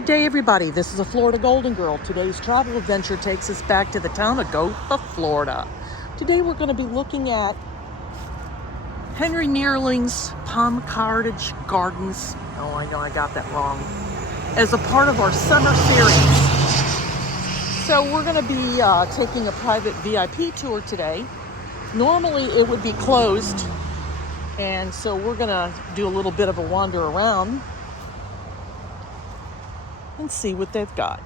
Good day, everybody. This is a Florida Golden Girl. Today's travel adventure takes us back to the town of Gotha, Florida. Today we're going to be looking at Henry Neerling's Cottage Gardens. Oh, I know I got that wrong. As a part of our summer series. So we're going to be taking a private VIP tour today. Normally it would be closed, and so we're going to do a little bit of a wander around and see what they've got.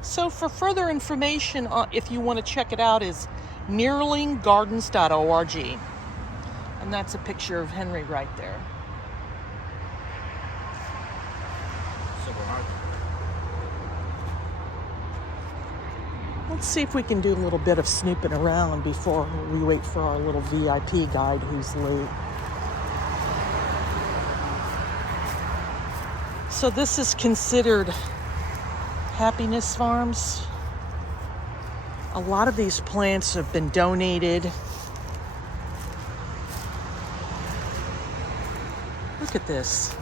So for further information, if you want to check it out, is neerlinggardens.org. And that's a picture of Henry right there. Let's see if we can do a little bit of snooping around before we wait for our little VIP guide who's late. So this is considered happiness farms. A lot of these plants have been donated. Look at this.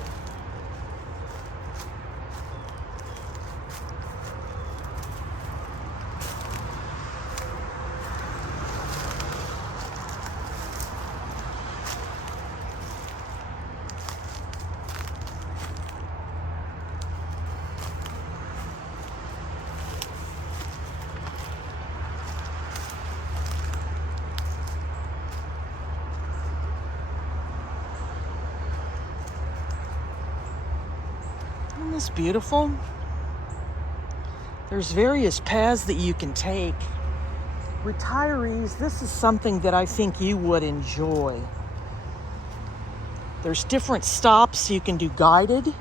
Isn't this beautiful? There's various paths that you can take. Retirees, this is something that I think you would enjoy. There's different stops. You can do guided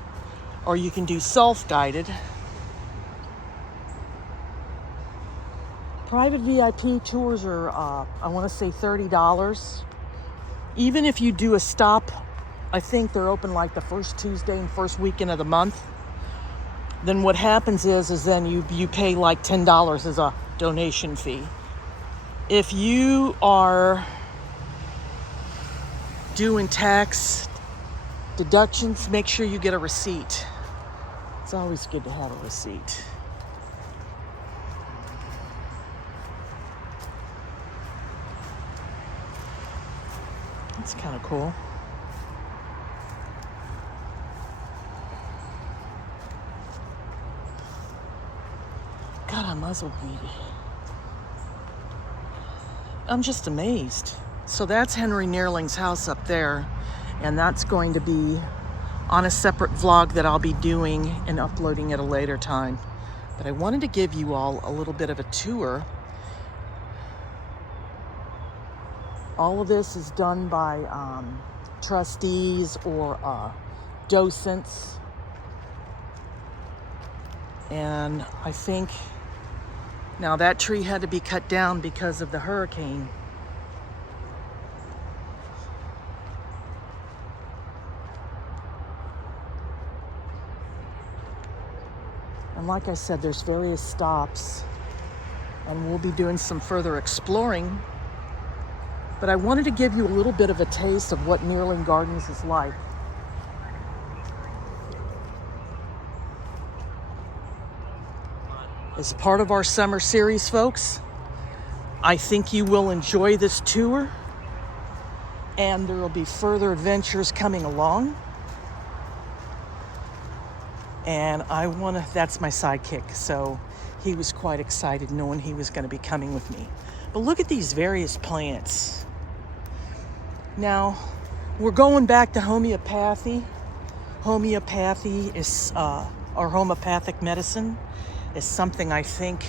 or you can do self-guided. Private VIP tours are, I want to say $30. Even if you do a stop, I think they're open like the first Tuesday and first weekend of the month. Then what happens is then you pay like $10 as a donation fee. If you are doing tax deductions, make sure you get a receipt. It's always good to have a receipt. That's kind of cool. God, I'm muzzle bleeding. I'm just amazed. So that's Henry Neerling's house up there, and that's going to be on a separate vlog that I'll be doing and uploading at a later time. But I wanted to give you all a little bit of a tour. All of this is done by trustees or docents. And I think now that tree had to be cut down because of the hurricane. And like I said, there's various stops, and we'll be doing some further exploring. But I wanted to give you a little bit of a taste of what Neerling Gardens is like. As part of our summer series, folks, I think you will enjoy this tour, and there will be further adventures coming along. And that's my sidekick, so he was quite excited knowing he was going to be coming with me. But look at these various plants. Now, we're going back to homeopathy. Homeopathy is, or homeopathic medicine is something I think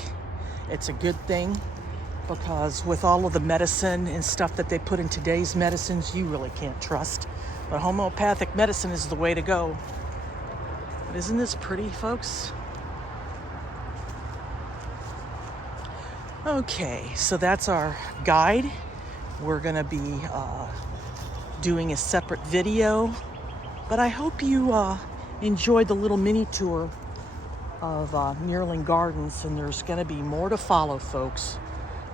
it's a good thing, because with all of the medicine and stuff that they put in today's medicines, you really can't trust. But homeopathic medicine is the way to go. But isn't this pretty, folks? Okay, so that's our guide. We're gonna be doing a separate video But I hope you enjoyed the little mini tour of Nearling Gardens, and there's going to be more to follow, folks.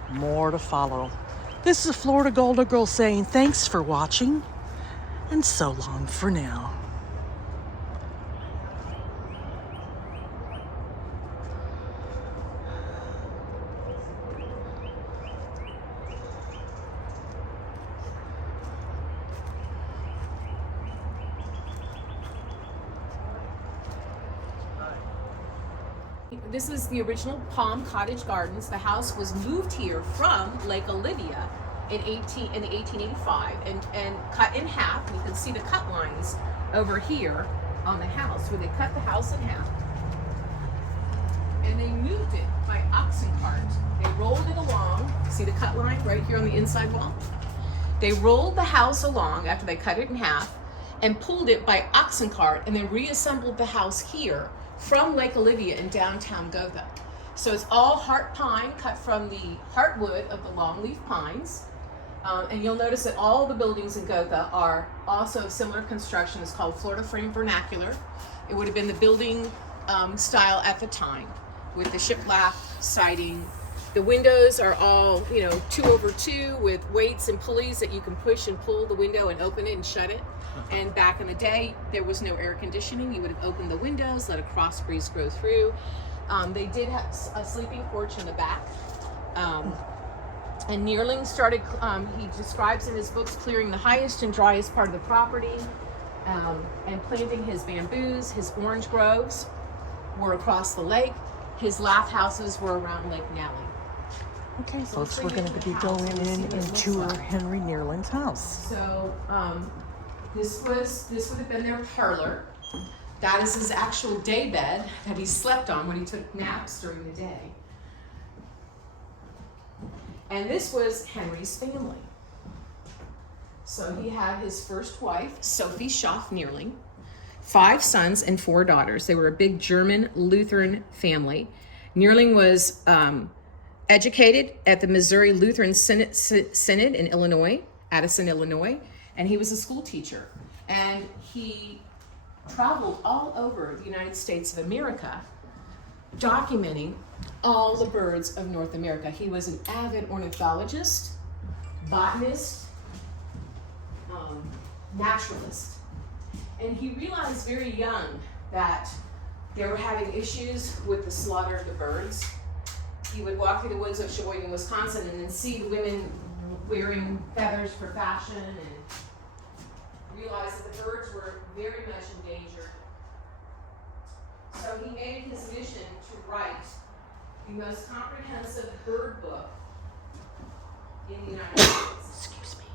More to follow. This is Florida Golden Girl saying thanks for watching, and so long for now. This is the original Palm Cottage Gardens. The house was moved here from Lake Olivia in the 1885 and cut in half. You can see the cut lines over here on the house where they cut the house in half. And they moved it by oxen cart. They rolled it along. See the cut line right here on the inside wall? They rolled the house along after they cut it in half and pulled it by oxen cart and then reassembled the house here from Lake Olivia in downtown Gotha. So it's all heart pine cut from the heartwood of the longleaf pines. And you'll notice that all the buildings in Gotha are also of similar construction. It's called Florida frame vernacular. It would have been the building style at the time with the shiplap siding. The windows are all, 2x2 with weights and pulleys that you can push and pull the window and open it and shut it. And back in the day, there was no air conditioning. You would have opened the windows, let a cross breeze go through. They did have a sleeping porch in the back. And Nearling started, he describes in his books, clearing the highest and driest part of the property and planting his bamboos. His orange groves were across the lake. His lath houses were around Lake Nally. Okay, folks, we're going to be going in and tour Henry Nearling's house. So this would have been their parlor. That is his actual day bed that he slept on when he took naps during the day. And this was Henry's family. So he had his first wife, Sophie Schaff Nearling, 5 sons and 4 daughters. They were a big German Lutheran family. Nearling was educated at the Missouri Lutheran Synod in Illinois, Addison, Illinois, and he was a school teacher. And he traveled all over the United States of America, documenting all the birds of North America. He was an avid ornithologist, botanist, naturalist. And he realized very young that they were having issues with the slaughter of the birds. He would walk through the woods of Sheboygan, Wisconsin, and then see the women wearing feathers for fashion and realize that the birds were very much endangered. So he made it his mission to write the most comprehensive bird book in the United States. Excuse me.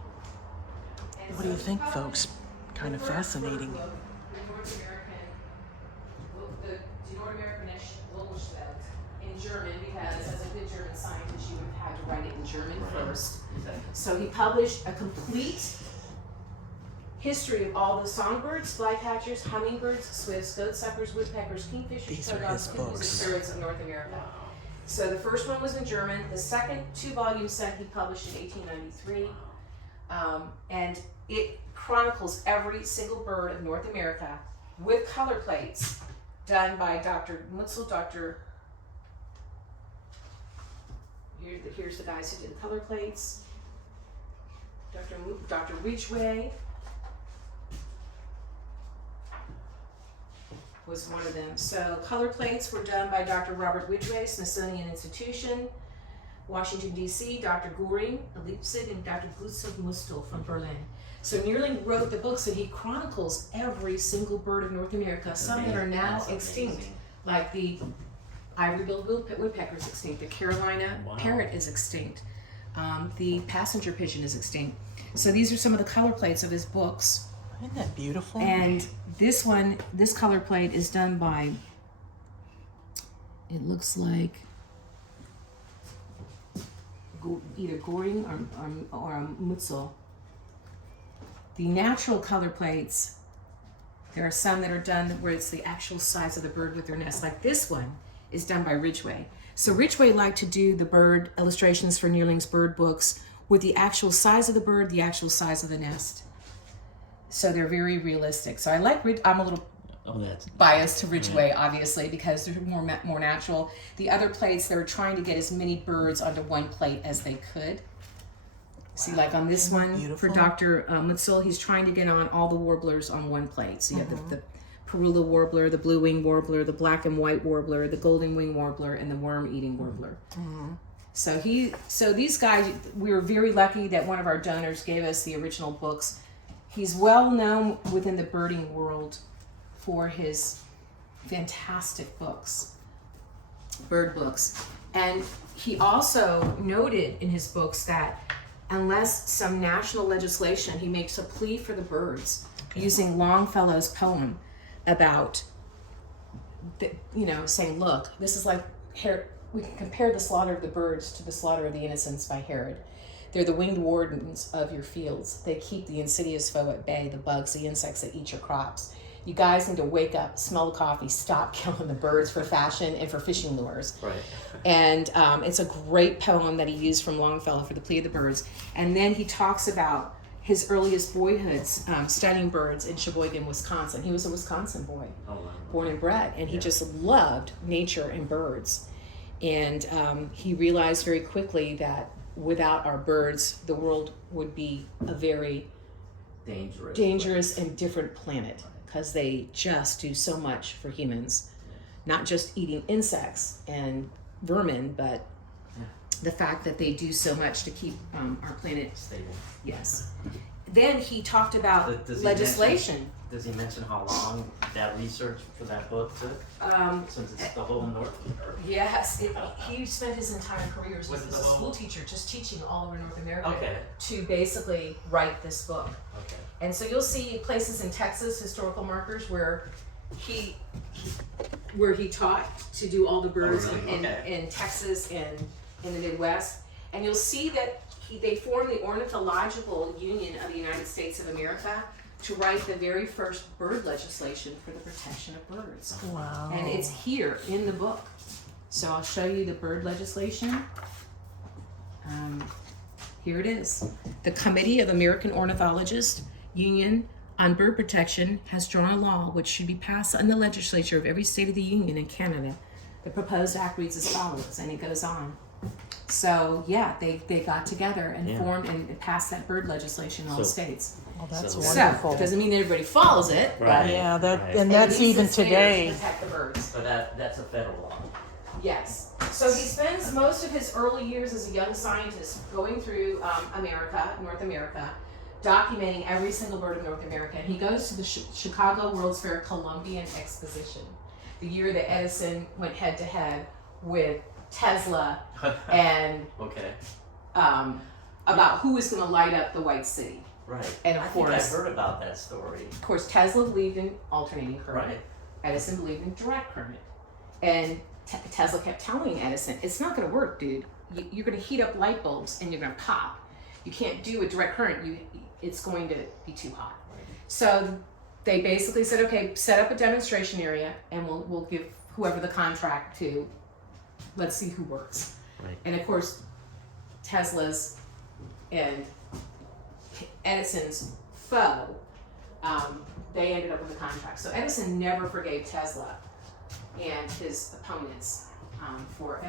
What do you think, folks? Kind of fascinating. Die Nordamerikanische Vogelspelt in German, because as a good German scientist, you would have had to write it in German first. So he published a complete history of all the songbirds, flycatchers, hummingbirds, swifts, goatsuckers, woodpeckers, kingfishers, These are his cuckoos, books. and birds of North America. So the first one was in German. The second 2-volume set he published in 1893. And it chronicles every single bird of North America with color plates done by Dr. Mutzel, here's the guys who did the color plates. Dr. Ridgway was one of them. So color plates were done by Dr. Robert Ridgway, Smithsonian Institution, Washington, D.C., Dr. Goring, Leipzig, and Dr. Gustav Mustel from Berlin. So Nearling wrote the book, so he chronicles every single bird of North America, some that are now extinct, like the ivory-billed woodpecker is extinct, the Carolina parrot is extinct, the passenger pigeon is extinct. So these are some of the color plates of his books. Isn't that beautiful? And this one, this color plate is done by, it looks like either Goring or Mutzel. The natural color plates, there are some that are done where it's the actual size of the bird with their nest. Like this one is done by Ridgway. So Ridgway liked to do the bird illustrations for Nearling's bird books with the actual size of the bird, the actual size of the nest. so they're very realistic. So I like I'm a little that's biased to Ridgeway, obviously, because they're more natural. The other plates, they were trying to get as many birds onto one plate as they could. See, like on this one, beautiful. for Dr. Mutzel, he's trying to get on all the warblers on one plate. So you have the Parula warbler, the blue wing warbler, the black and white warbler, the golden wing warbler, and the worm-eating warbler. So these guys, we were very lucky that one of our donors gave us the original books. He's well known within the birding world for his fantastic books, bird books. And he also noted in his books that unless some national legislation, he makes a plea for the birds using Longfellow's poem about, saying, look, this is like, we can compare the slaughter of the birds to the slaughter of the innocents by Herod. They're the winged wardens of your fields. They keep the insidious foe at bay, the bugs, the insects that eat your crops. You guys need to wake up, smell the coffee, stop killing the birds for fashion and for fishing lures. right. And it's a great poem that he used from Longfellow for the plea of the birds. And then he talks about his earliest boyhoods studying birds in Sheboygan, Wisconsin. He was a Wisconsin boy, born and bred, and he just loved nature and birds. And he realized very quickly that without our birds, the world would be a very dangerous and different planet, because they just do so much for humans, not just eating insects and vermin, but the fact that they do so much to keep our planet Stable. Yes. Then he talked about legislation. Does he mention how long that research for that book took? Since it's the whole North. Yes, he spent his entire career as a Was it the school whole- teacher, just teaching all over North America Okay. to basically write this book. Okay. And so you'll see places in Texas, historical markers, where he taught to do all the birds really? Okay. in Texas and in the Midwest. And you'll see that they formed the Ornithological Union of the United States of America to write the very first bird legislation for the protection of birds. Wow. And it's here in the book. So I'll show you the bird legislation. Here it is. The Committee of American Ornithologists Union on Bird Protection has drawn a law which should be passed in the legislature of every state of the Union in Canada. The proposed act reads as follows, and it goes on. So yeah, they got together and formed and passed that bird legislation in all the states. Well, that's So- wonderful. So it doesn't mean that everybody follows it, Right. Yeah, right. and but that's it needs even to stay today. to protect the birds. But that's a federal law. Yes. So he spends most of his early years as a young scientist going through North America, documenting every single bird of North America. And he goes to the Chicago World's Fair Columbian Exposition, the year that Edison went head to head with Tesla and Okay. about who was going to light up the White City. Right. And of I think course- I've heard about that story. Of course, Tesla believed in alternating current. Right. Edison believed in direct current. And Tesla kept telling Edison, it's not going to work, dude. You're going to heat up light bulbs and you're going to pop. You can't do a direct current. It's going to be too hot. Right. So they basically said, okay, set up a demonstration area and we'll give whoever the contract to. Let's see who works. Right. And of course, Tesla's and Edison's foe, they ended up with a contract. So Edison never forgave Tesla and his opponents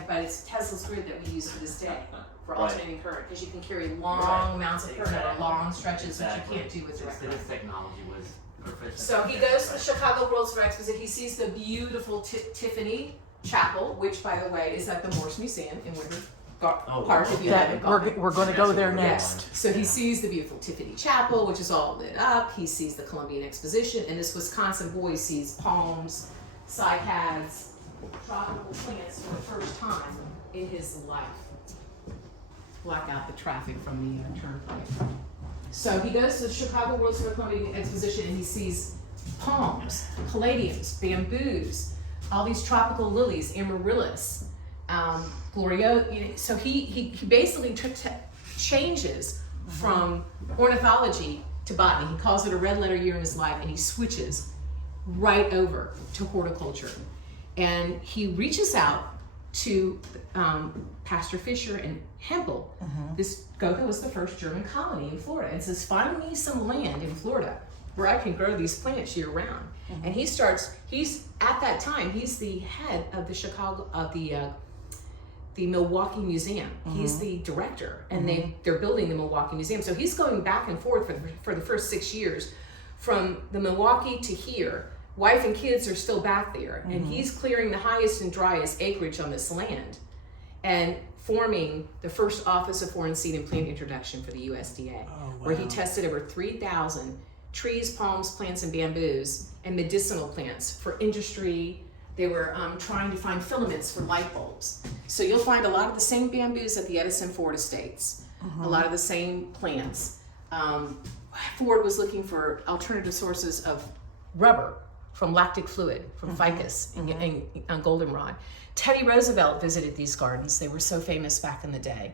but it's Tesla's grid that we use to this day for Right. alternating current, because you can carry long Right. amounts of current over long stretches, which you can't do with direct current. This technology was proficient. So he goes to the Chicago World's Fair Exposition. He sees the beautiful Tiffany Chapel, which, by the way, is at the Morse Museum in Winter Park. If you haven't That gone. we're going to go there Yes. next. So he sees the beautiful Tiffany Chapel, which is all lit up. He sees the Columbian Exposition, and this Wisconsin boy sees palms, cycads, tropical plants for the first time in his life. Block out the traffic from the turnpike. So he goes to the Chicago World's Fair Columbian Exposition and he sees palms, caladiums, bamboos, all these tropical lilies, amaryllis, Glorio. So he basically changes from ornithology to botany. He calls it a red letter year in his life, and he switches right over to horticulture. And he reaches out to Pastor Fisher and Hempel. This Gotha was the first German colony in Florida, and says, find me some land in Florida where I can grow these plants year round. And he's at that time, he's the head of the Milwaukee Museum. He's the director, and they're building the Milwaukee Museum. So he's going back and forth for the first 6 years from the Milwaukee to here. Wife and kids are still back there, and he's clearing the highest and driest acreage on this land and forming the first Office of Foreign Seed and Plant Introduction for the USDA, where he tested over 3,000 trees, palms, plants, and bamboos, and medicinal plants for industry. They were trying to find filaments for light bulbs. So you'll find a lot of the same bamboos at the Edison Ford Estates, a lot of the same plants. Ford was looking for alternative sources of rubber from lactic fluid, from ficus and goldenrod. Teddy Roosevelt visited these gardens. They were so famous back in the day.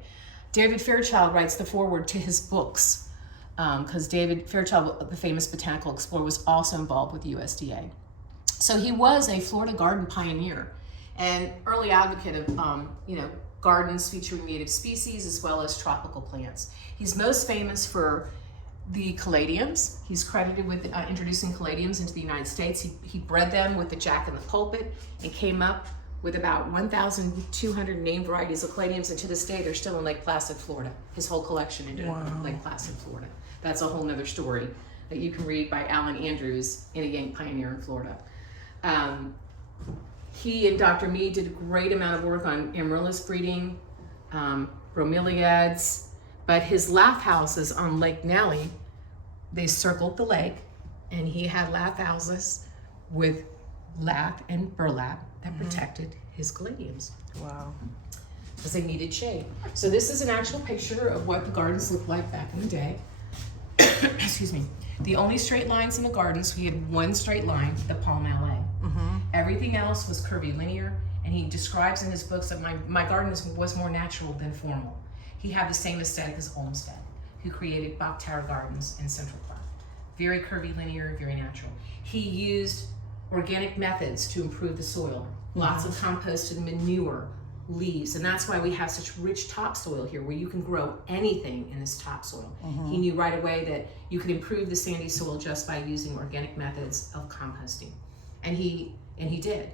David Fairchild writes the foreword to his books, because David Fairchild, the famous botanical explorer, was also involved with the USDA. So he was a Florida garden pioneer and early advocate of gardens featuring native species as well as tropical plants. He's most famous for the caladiums. He's credited with introducing caladiums into the United States. He bred them with the Jack in the Pulpit and came up with about 1,200 named varieties of caladiums, and to this day they're still in Lake Placid, Florida. His whole collection in Lake Placid, Florida. That's a whole nother story that you can read by Alan Andrews in A Yank Pioneer in Florida. He and Dr. Mead did a great amount of work on amaryllis breeding, bromeliads, but his lath houses on Lake Nellie, they circled the lake, and he had lath houses with lath and burlap that protected his caladiums. Wow. Because they needed shade. So this is an actual picture of what the gardens looked like back in the day. Excuse me. The only straight lines in the gardens, we had one straight line, the Palm Alley. Everything else was curvy linear, and he describes in his books that my garden was more natural than formal. He had the same aesthetic as Olmsted, who created Bach Tower Gardens in Central Park. Very curvy linear, very natural. He used organic methods to improve the soil. Lots of composted manure, leaves, and that's why we have such rich topsoil here, where you can grow anything in this topsoil. He knew right away that you could improve the sandy soil just by using organic methods of composting, and he did.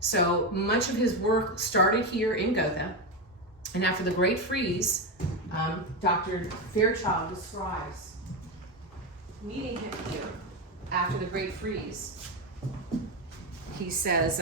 So much of his work started here in Gotha, and after the Great Freeze, Dr. Fairchild describes meeting him here after the Great Freeze. He says,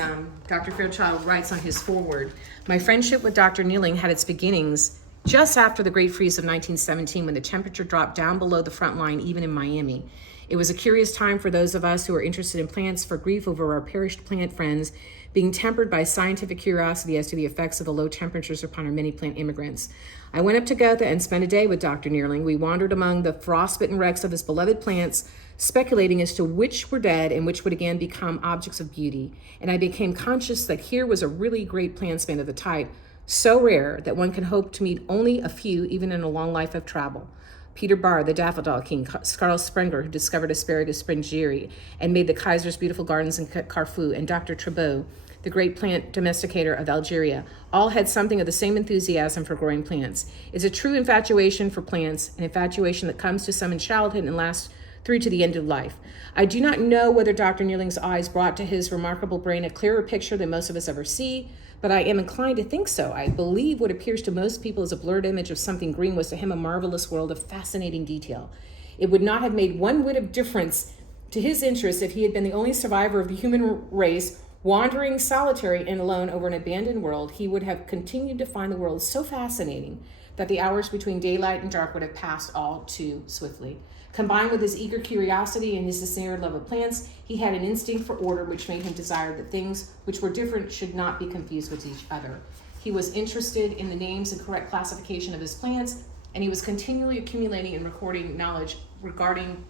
Dr. Fairchild writes on his foreword, "My friendship with Dr. Nealing had its beginnings just after the Great Freeze of 1917, when the temperature dropped down below the front line, even in Miami. It was a curious time for those of us who are interested in plants, for grief over our perished plant friends being tempered by scientific curiosity as to the effects of the low temperatures upon our many plant immigrants. I went up to Gotha and spent a day with Dr. Nealing. We wandered among the frostbitten wrecks of his beloved plants, speculating as to which were dead and which would again become objects of beauty. And I became conscious that here was a really great plantsman of the type, so rare that one can hope to meet only a few, even in a long life of travel. Peter Barr, the daffodil king, Carl Sprenger, who discovered Asparagus springeri and made the Kaiser's beautiful gardens in Carfu, and Dr. Trabot, the great plant domesticator of Algeria, all had something of the same enthusiasm for growing plants. It's a true infatuation for plants, an infatuation that comes to some in childhood and lasts through to the end of life. I do not know whether Dr. Nealing's eyes brought to his remarkable brain a clearer picture than most of us ever see, but I am inclined to think so. I believe what appears to most people as a blurred image of something green was to him a marvelous world of fascinating detail. It would not have made one whit of difference to his interest if he had been the only survivor of the human race, wandering solitary and alone over an abandoned world. He would have continued to find the world so fascinating that the hours between daylight and dark would have passed all too swiftly. Combined with his eager curiosity and his sincere love of plants, he had an instinct for order which made him desire that things which were different should not be confused with each other. He was interested in the names and correct classification of his plants, and he was continually accumulating and recording knowledge regarding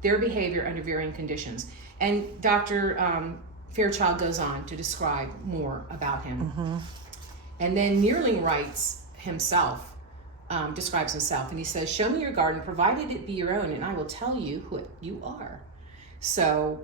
their behavior under varying conditions. And Dr. Fairchild goes on to describe more about him. And then Nealing writes himself, describes himself, and he says, "Show me your garden, provided it be your own, and I will tell you what you are." So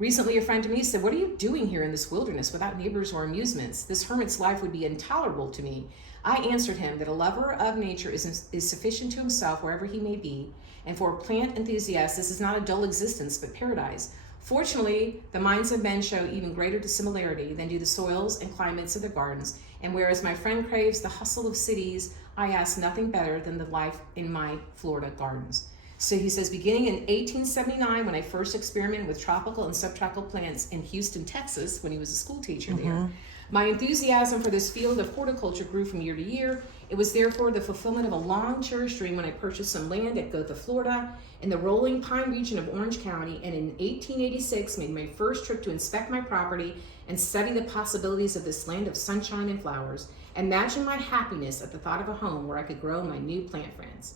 recently a friend to me said, "What are you doing here in this wilderness without neighbors or amusements? This hermit's life would be intolerable to me." I answered him that a lover of nature is sufficient to himself wherever he may be, And for plant enthusiasts, this is not a dull existence, but paradise. Fortunately, the minds of men show even greater dissimilarity than do the soils and climates of their gardens. And whereas my friend craves the hustle of cities, I ask nothing better than the life in my Florida gardens. So he says, beginning in 1879, when I first experimented with tropical and subtropical plants in Houston, Texas, when he was a school teacher there, my enthusiasm for this field of horticulture grew from year to year. It was therefore the fulfillment of a long cherished dream when I purchased some land at Gotha, Florida, in the rolling pine region of Orange County, and in 1886 made my first trip to inspect my property and study the possibilities of this land of sunshine and flowers. Imagine my happiness at the thought of a home where I could grow my new plant friends.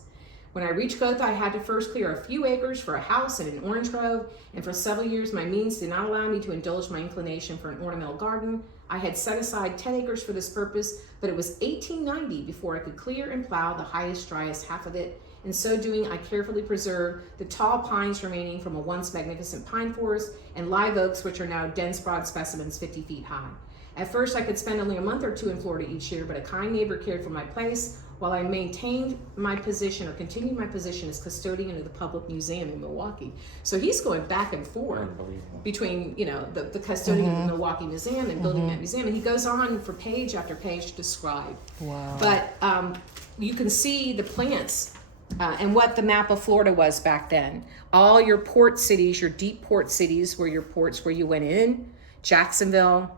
When I reached Gotha, I had to first clear a few acres for a house and an orange grove, and for several years my means did not allow me to indulge my inclination for an ornamental garden. I had set aside 10 acres for this purpose, but it was 1890 before I could clear and plow the highest, driest half of it. In so doing, I carefully preserved the tall pines remaining from a once magnificent pine forest and live oaks, which are now dense, broad specimens 50 feet high. At first, I could spend only a month or two in Florida each year, but a kind neighbor cared for my place while I maintained my position or continued my position as custodian of the public museum in Milwaukee. So he's going back and forth between, the custodian of the Milwaukee Museum and building that museum. And he goes on for page after page to describe. Wow. But you can see the plants and what the map of Florida was back then. All your port cities, your deep port cities were your ports where you went in. Jacksonville,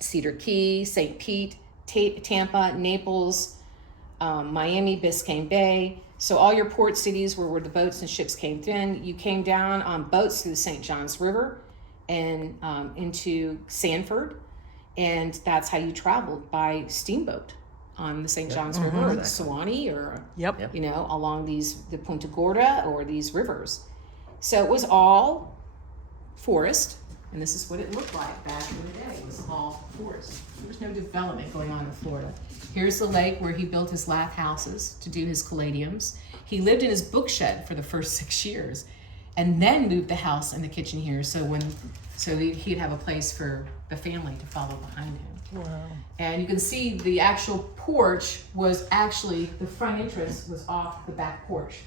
Cedar Key, St. Pete, Tampa, Naples, Miami, Biscayne Bay. So all your port cities were where the boats and ships came in. You came down on boats through the St. Johns River and into Sanford, and that's how you traveled, by steamboat on the St. Johns River or the Suwannee or along the Punta Gorda or these rivers. So it was all forest. And this is what it looked like back in the day. It was all forest. There was no development going on in Florida. Here's the lake where he built his lath houses to do his caladiums. He lived in his book shed for the first 6 years and then moved the house and the kitchen here. So he'd have a place for the family to follow behind him. Wow. And you can see the actual porch was actually, the front entrance was off the back porch.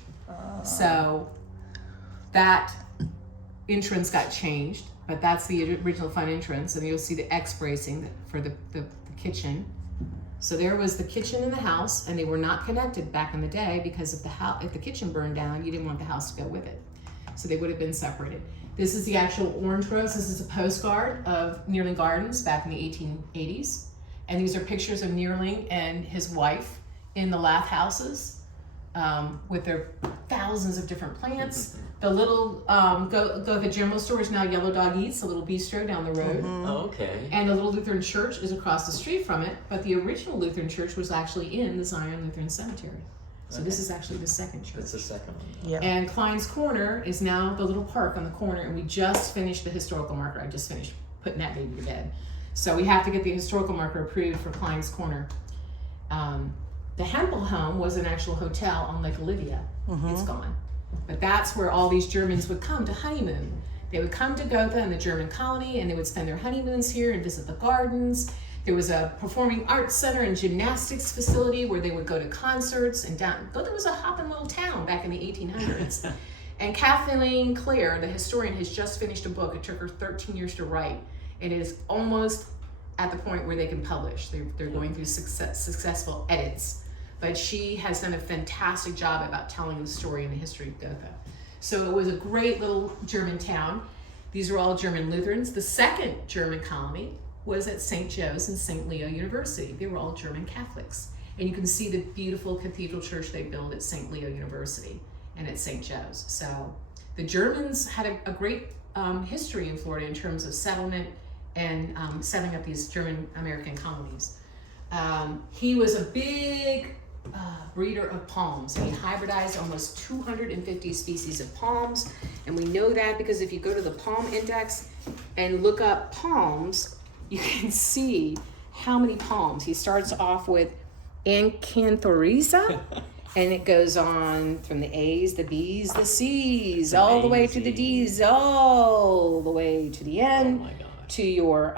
So that entrance got changed. But that's the original front entrance, and you'll see the X bracing for the kitchen. So there was the kitchen in the house, and they were not connected back in the day because if the kitchen burned down, you didn't want the house to go with it. So they would have been separated. This is the actual orange groves. This is a postcard of Neerling Gardens back in the 1880s. And these are pictures of Neerling and his wife in the lath houses with their thousands of different plants. The little Gotha General Store is now Yellow Dog Eats, a little bistro down the road. Oh, okay. And the little Lutheran church is across the street from it, but the original Lutheran church was actually in the Zion Lutheran Cemetery. So this is actually the second church. That's the second one. Yeah. And Klein's Corner is now the little park on the corner, and we just finished the historical marker. I just finished putting that baby to bed. So we have to get the historical marker approved for Klein's Corner. The Hempel home was an actual hotel on Lake Olivia. It's gone. But that's where all these Germans would come to honeymoon. They would come to Gotha in the German colony, and they would spend their honeymoons here and visit the gardens. There was a performing arts center and gymnastics facility where they would go to concerts. And Gotha was a hopping little town back in the 1800s. And Kathleen Clare, the historian, has just finished a book. It took her 13 years to write. It is almost at the point where they can publish. They're going through successful edits. But she has done a fantastic job about telling the story and the history of Gotha. So it was a great little German town. These were all German Lutherans. The second German colony was at St. Joe's and St. Leo University. They were all German Catholics. And you can see the beautiful cathedral church they built at St. Leo University and at St. Joe's. So the Germans had a great history in Florida in terms of settlement and setting up these German American colonies. He was a big breeder of palms. He hybridized almost 250 species of palms, and we know that because if you go to the Palm Index and look up palms, you can see how many palms. He starts off with Acanthorrhiza, and it goes on from the A's, the B's, the C's, all the way to the D's, all the way to the end, to your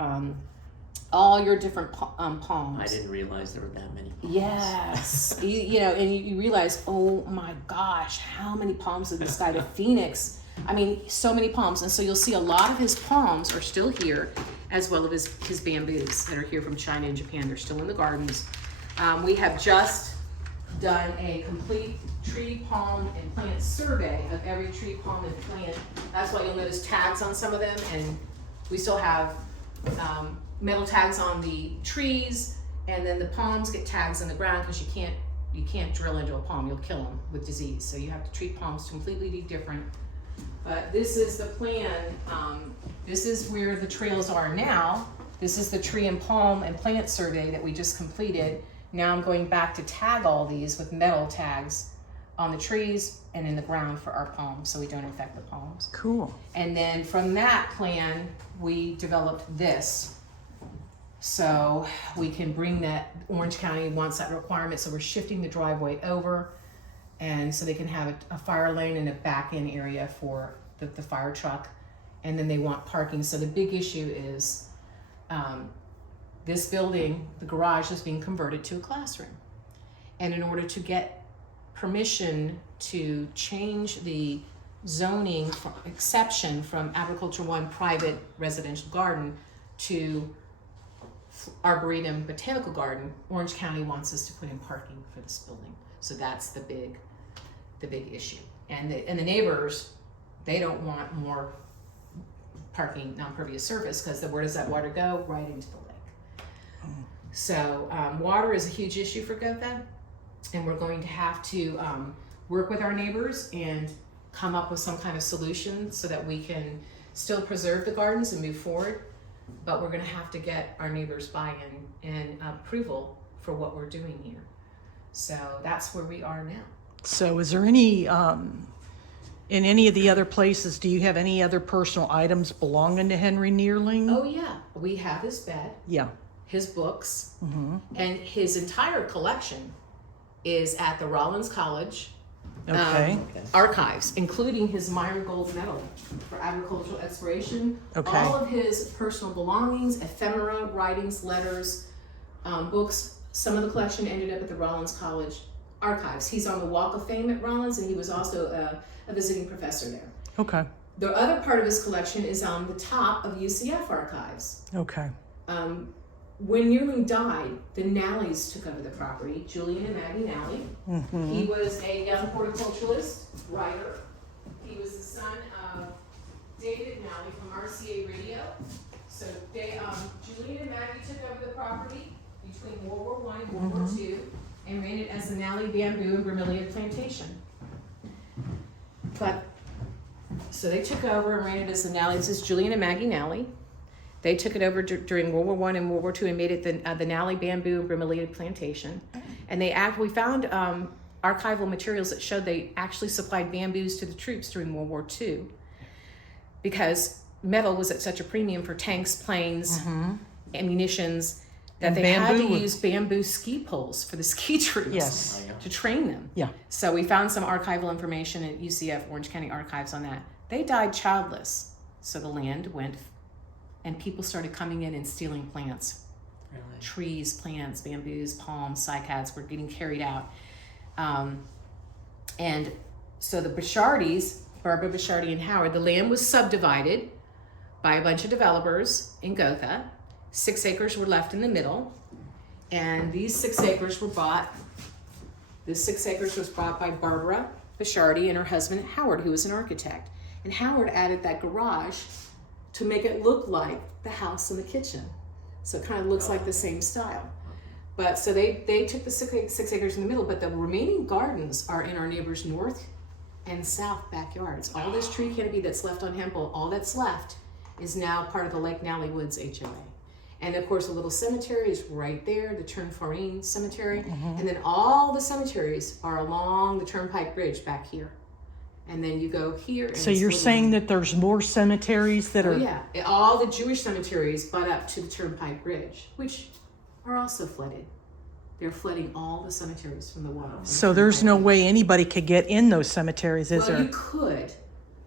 all your different palms. I didn't realize there were that many palms. Yes. you realize, oh my gosh, how many palms in this guy, the Phoenix. I mean, so many palms. And so you'll see a lot of his palms are still here, as well as his bamboos that are here from China and Japan. They're still in the gardens. We have just done a complete tree, palm, and plant survey of every tree, palm, and plant. That's why you'll notice tags on some of them, and we still have metal tags on the trees, and then the palms get tags in the ground because you can't drill into a palm. You'll kill them with disease. So you have to treat palms completely different. But this is the plan. This is where the trails are now. This is the tree and palm and plant survey that we just completed. Now I'm going back to tag all these with metal tags on the trees and in the ground for our palms so we don't infect the palms. Cool. And then from that plan, we developed this. So we can bring that, Orange County wants that requirement, so we're shifting the driveway over, and so they can have a fire lane and a back-end area for the fire truck, and then they want parking. So the big issue is this building, the garage, is being converted to a classroom. And in order to get permission to change the zoning exception from Agriculture 1 private residential garden to Arboretum Botanical Garden, Orange County wants us to put in parking for this building. So that's the big issue. And the neighbors, they don't want more parking, non-pervious surface, because where does that water go? Right into the lake. So water is a huge issue for Gotha, and we're going to have to work with our neighbors and come up with some kind of solution so that we can still preserve the gardens and move forward. But we're going to have to get our neighbors' buy-in and approval for what we're doing here. So that's where we are now. So is there any, in any of the other places, do you have any other personal items belonging to Henry Neerling? Oh yeah, we have his bed, Yeah. his books, and his entire collection is at the Rollins College Okay. archives, including his Myron Gold Medal for agricultural exploration. Okay. All of his personal belongings, ephemera, writings, letters, books. Some of the collection ended up at the Rollins College archives. He's on the Walk of Fame at Rollins, and he was also a visiting professor there. Okay. The other part of his collection is on the top of UCF archives. Okay. When Neerling died, the Nallys took over the property, Julian and Maggie Nally. He was a young horticulturalist, writer. He was the son of David Nally from RCA Radio. So Julian and Maggie took over the property between World War I and World War II and ran it as the Nally Bamboo and Bromeliad Plantation. So they took over and ran it as the Nally. This is Julian and Maggie Nally. They took it over during World War I and World War II and made it the Nally Bamboo and Bromeliad Plantation. And we found archival materials that showed they actually supplied bamboos to the troops during World War II because metal was at such a premium for tanks, planes, ammunitions, that they had to use bamboo ski poles for the ski troops to train them. Yeah. So we found some archival information at UCF, Orange County Archives, on that. They died childless, so the land went, and people started coming in and stealing plants. Really? Trees, plants, bamboos, palms, cycads were getting carried out. And so the Bichardies, Barbara Bichardi and Howard, the land was subdivided by a bunch of developers in Gotha. 6 acres were left in the middle, and these 6 acres were bought. This 6 acres was bought by Barbara Bichardi and her husband Howard, who was an architect. And Howard added that garage to make it look like the house and the kitchen. So it kind of looks like the same style. But so they took the 6 acres in the middle, but the remaining gardens are in our neighbors' north and south backyards. All this tree canopy that's left on Hempel, all that's left is now part of the Lake Nally Woods HOA. And of course, a little cemetery is right there, the Turnforeen Cemetery. And then all the cemeteries are along the Turnpike Bridge back here. And then you go here. And So you're saying that there's more cemeteries that are... Yeah, all the Jewish cemeteries butt up to the Turnpike Bridge, which are also flooded. They're flooding all the cemeteries from the water. So there's no way anybody could get in those cemeteries, is Well, there? you could,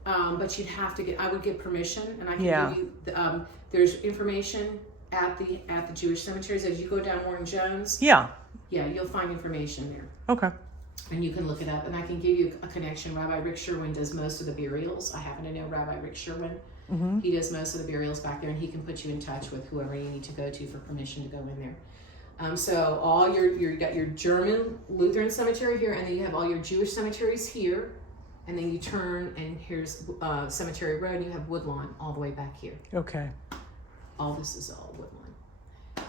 but you'd have to I would get permission, and I can Yeah. give you, there's information at the Jewish cemeteries. As you go down Warren Jones, Yeah. yeah, you'll find information there. Okay. And you can look it up, and I can give you a connection. Rabbi Rick Sherwin does most of the burials. I happen to know Rabbi Rick Sherwin. Mm-hmm. He does most of the burials back there, and he can put you in touch with whoever you need to go to for permission to go in there. So all you got your German Lutheran cemetery here, and then you have all your Jewish cemeteries here, and then you turn, and here's Cemetery Road, and you have Woodlawn all the way back here. Okay. All this is all Woodlawn.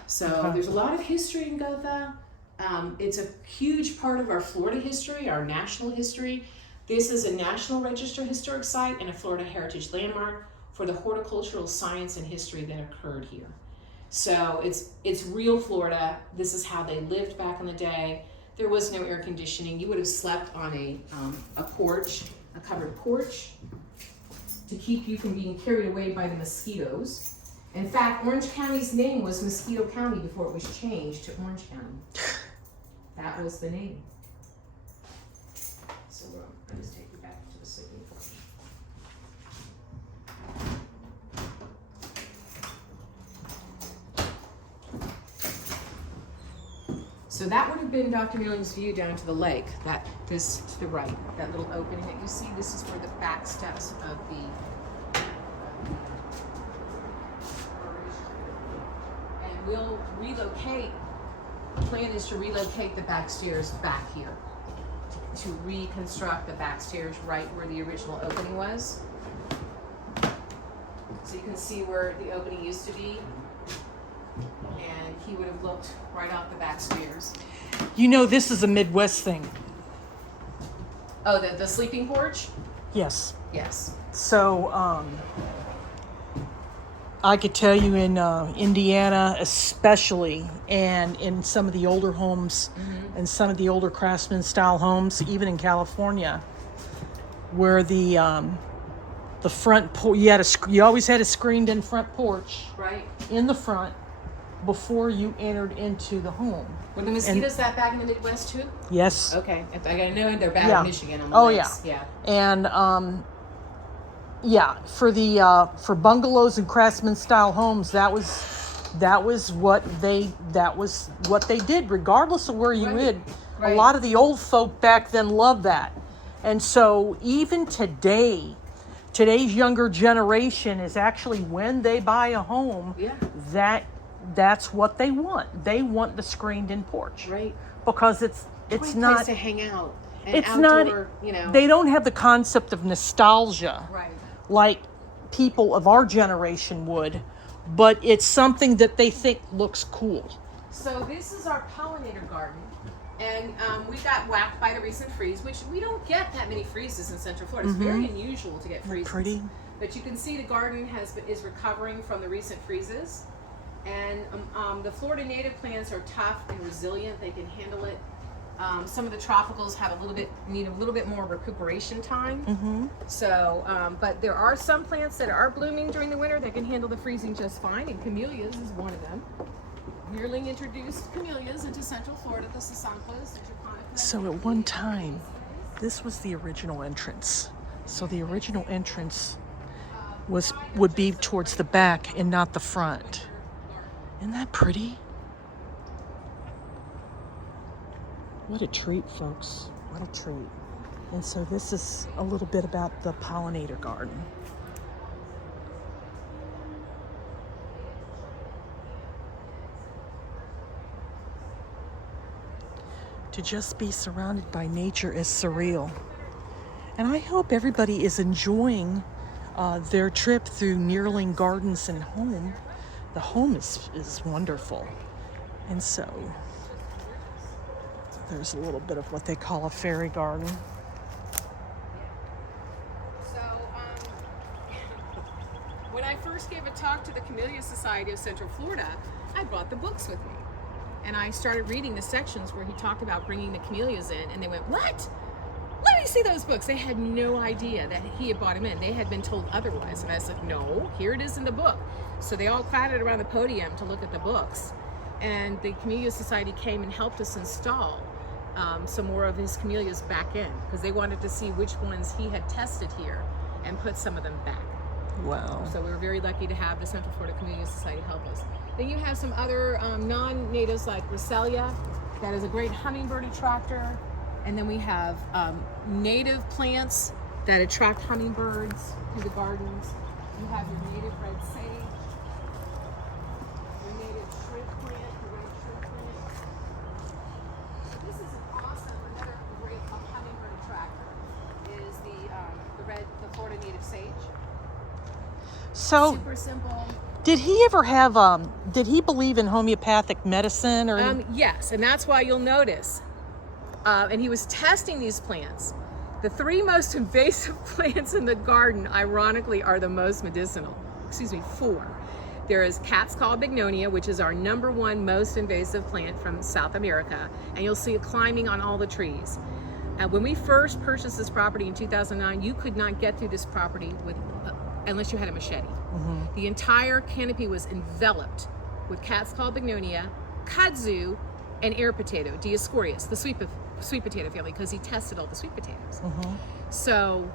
So there's a lot of history in Gotha. It's a huge part of our Florida history, our national history. This is a National Register Historic Site and a Florida Heritage Landmark for the horticultural science and history that occurred here. So it's real Florida. This is how they lived back in the day. There was no air conditioning. You would have slept on a porch, a covered porch, to keep you from being carried away by the mosquitoes. In fact, Orange County's name was Mosquito County before it was changed to Orange County. That was the name. So I'll just take you back to the sleeping porch. So that would have been Dr. Milling's view down to the lake. This to the right, that little opening that you see. This is where the back steps of the. And we'll relocate. The plan is to relocate the back stairs back here, to reconstruct the back stairs right where the original opening was. So you can see where the opening used to be. And he would have looked right off the back stairs. You know, this is a Midwest thing. Oh, the sleeping porch? Yes. Yes. So, I could tell you in Indiana especially, and in some of the older homes, and some of the older craftsman style homes, even in California, where the front porch, you always had a screened in front porch. Right. In the front before you entered into the home. Were the mosquitoes that bad in the Midwest too? Yes. Okay. I gotta know they're bad in Michigan on the Oh lakes. yeah. And for bungalows and craftsman style homes, that was what they did, regardless of where you lived. Right. A lot of the old folk back then loved that. And so even today's younger generation is actually, when they buy a home, that's what they want. They want the screened in porch. Right. Because it's not place to hang out. And it's outdoor, not, they don't have the concept of nostalgia. Right. Like people of our generation would, but it's something that they think looks cool. So this is our pollinator garden, and we got whacked by the recent freeze, which we don't get that many freezes in Central Florida. It's very unusual to get freezes. Pretty. But you can see the garden is recovering from the recent freezes, and the Florida native plants are tough and resilient. They can handle it. Some of the tropicals need a little bit more recuperation time. So, but there are some plants that are blooming during the winter that can handle the freezing just fine, and camellias is one of them. Yearling introduced camellias into Central Florida, the sasanquas. So at one time, this was the original entrance. So the original entrance would be towards the back and not the front. Isn't that pretty? What a treat, folks. What a treat. And so this is a little bit about the pollinator garden. To just be surrounded by nature is surreal. And I hope everybody is enjoying their trip through Nearling Gardens and Home. The home is wonderful. And so there's a little bit of what they call a fairy garden. So, when I first gave a talk to the Camellia Society of Central Florida, I brought the books with me. And I started reading the sections where he talked about bringing the camellias in, and they went, "What? Let me see those books." They had no idea that he had brought them in. They had been told otherwise. And I said, "No, here it is in the book." So they all crowded around the podium to look at the books. And the Camellia Society came and helped us install some more of his camellias back in, because they wanted to see which ones he had tested here and put some of them back. Wow. So we were very lucky to have the Central Florida Community Society help us. Then you have some other non-natives like Roselia, that is a great hummingbird attractor. And then we have native plants that attract hummingbirds to the gardens. You have your native red sage, your native shrimp plant, your red shrimp plant. So this is an awesome, another great hummingbird attractor is the Florida native sage. So, Super simple. did he ever have, did he believe in homeopathic medicine or anything? Yes, and that's why you'll notice. And he was testing these plants. The 3 most invasive plants in the garden, ironically, are the most medicinal. 4. There is cat's claw bignonia, which is our #1 most invasive plant from South America, and you'll see it climbing on all the trees. When we first purchased this property in 2009, you could not get through this property unless you had a machete. The entire canopy was enveloped with cat's claw bignonia, kudzu, and air potato, Dioscorius, the sweet potato family, because he tested all the sweet potatoes. So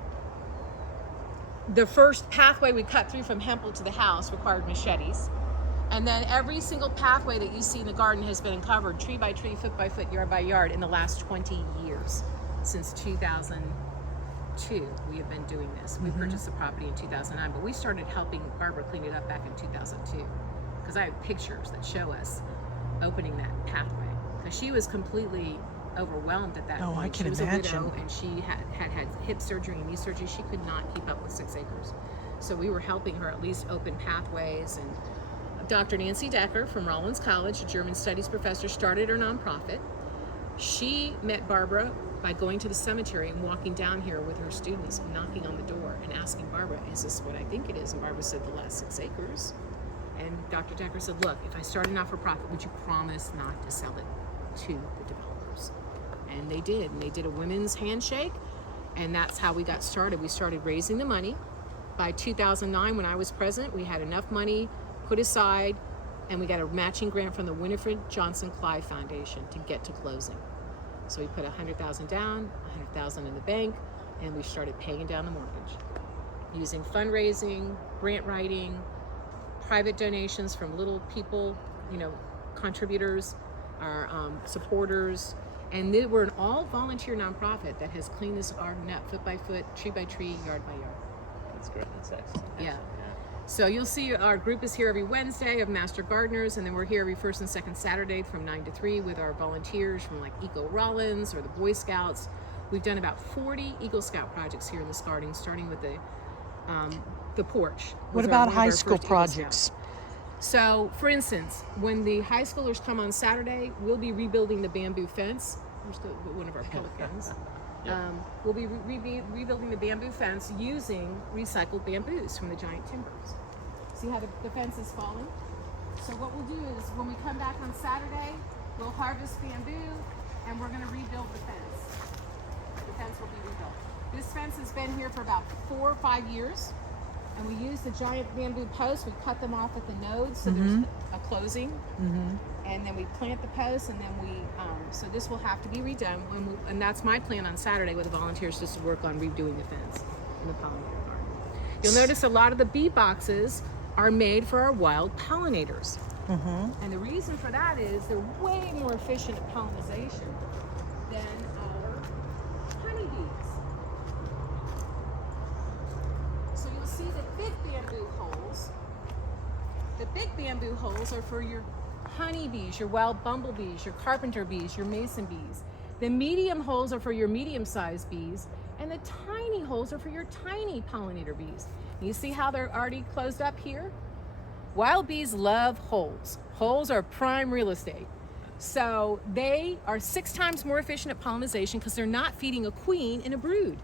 the first pathway we cut through from Hempel to the house required machetes. And then every single pathway that you see in the garden has been uncovered tree by tree, foot by foot, yard by yard in the last 20 years. Since 2002, we have been doing this. We purchased the property in 2009, but we started helping Barbara clean it up back in 2002 because I have pictures that show us opening that pathway. Because she was completely overwhelmed at that point. I can she was imagine. a widow, and she had hip surgery and knee surgery. She could not keep up with 6 acres. So we were helping her at least open pathways. And Dr. Nancy Decker from Rollins College, a German studies professor, started her nonprofit. She met Barbara by going to the cemetery and walking down here with her students, knocking on the door and asking Barbara, is this what I think it is? And Barbara said, the last 6 acres. And Dr. Decker said, look, if I start a not-for-profit, would you promise not to sell it to the developers? And they did. And they did a women's handshake, and that's how we got started. We started raising the money. By 2009, when I was president, we had enough money put aside, and we got a matching grant from the Winifred Johnson Clive Foundation to get to closing. So we put $100,000 down, $100,000 in the bank, and we started paying down the mortgage using fundraising, grant writing, private donations from little people, contributors, our supporters, and we're an all volunteer nonprofit that has cleaned this garden up foot by foot, tree by tree, yard by yard. That's great. That's excellent. Yeah. So you'll see our group is here every Wednesday of Master Gardeners, and then we're here every first and second Saturday from 9 to 3 with our volunteers from like Eco Rollins or the Boy Scouts. We've done about 40 Eagle Scout projects here in this garden, starting with the porch. What about high school projects? So, for instance, when the high schoolers come on Saturday, we'll be rebuilding the bamboo fence. There's one of our pelicans. We'll be rebuilding the bamboo fence using recycled bamboos from the giant timbers. See how the fence is falling? So what we'll do is when we come back on Saturday, we'll harvest bamboo and we're going to rebuild the fence. The fence will be rebuilt. This fence has been here for about 4 or 5 years, and we use the giant bamboo posts. We cut them off at the nodes so there's a closing. And then we plant the posts, and then so this will have to be redone. And that's my plan on Saturday with the volunteers, just to work on redoing the fence in the pollinator garden. You'll notice a lot of the bee boxes are made for our wild pollinators. And the reason for that is they're way more efficient at pollination than our honeybees. So you'll see the big bamboo holes. The big bamboo holes are for your honeybees, your wild bumblebees, your carpenter bees, your mason bees. The medium holes are for your medium-sized bees, and the tiny holes are for your tiny pollinator bees. You see how they're already closed up here? Wild bees love holes. Holes are prime real estate. So they are 6 times more efficient at pollination because they're not feeding a queen in a brood.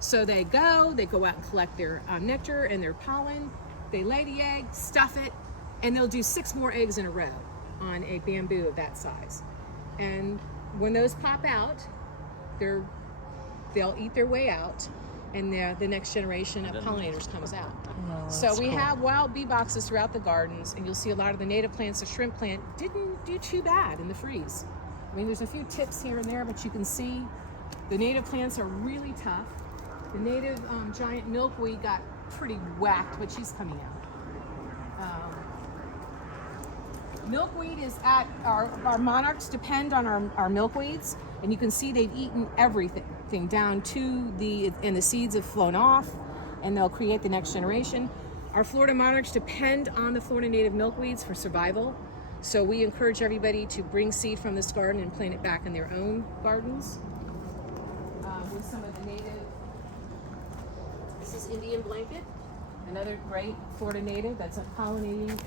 So they go out and collect their nectar and their pollen, they lay the egg, stuff it, and they'll do 6 more eggs in a row on a bamboo of that size. And when those pop out, they'll eat their way out, and the next generation of pollinators comes out. So we have wild bee boxes throughout the gardens, and you'll see a lot of the native plants. The shrimp plant didn't do too bad in the freeze. I mean, there's a few tips here and there, but you can see the native plants are really tough. The native giant milkweed got pretty whacked, but she's coming out. Milkweed is at our monarchs depend on our milkweeds, and you can see they've eaten everything down to the seeds have flown off, and they'll create the next generation. Our Florida monarchs depend on the Florida native milkweeds for survival, so we encourage everybody to bring seed from this garden and plant it back in their own gardens. With some of the native, this is Indian blanket, another great Florida native that's a pollinating and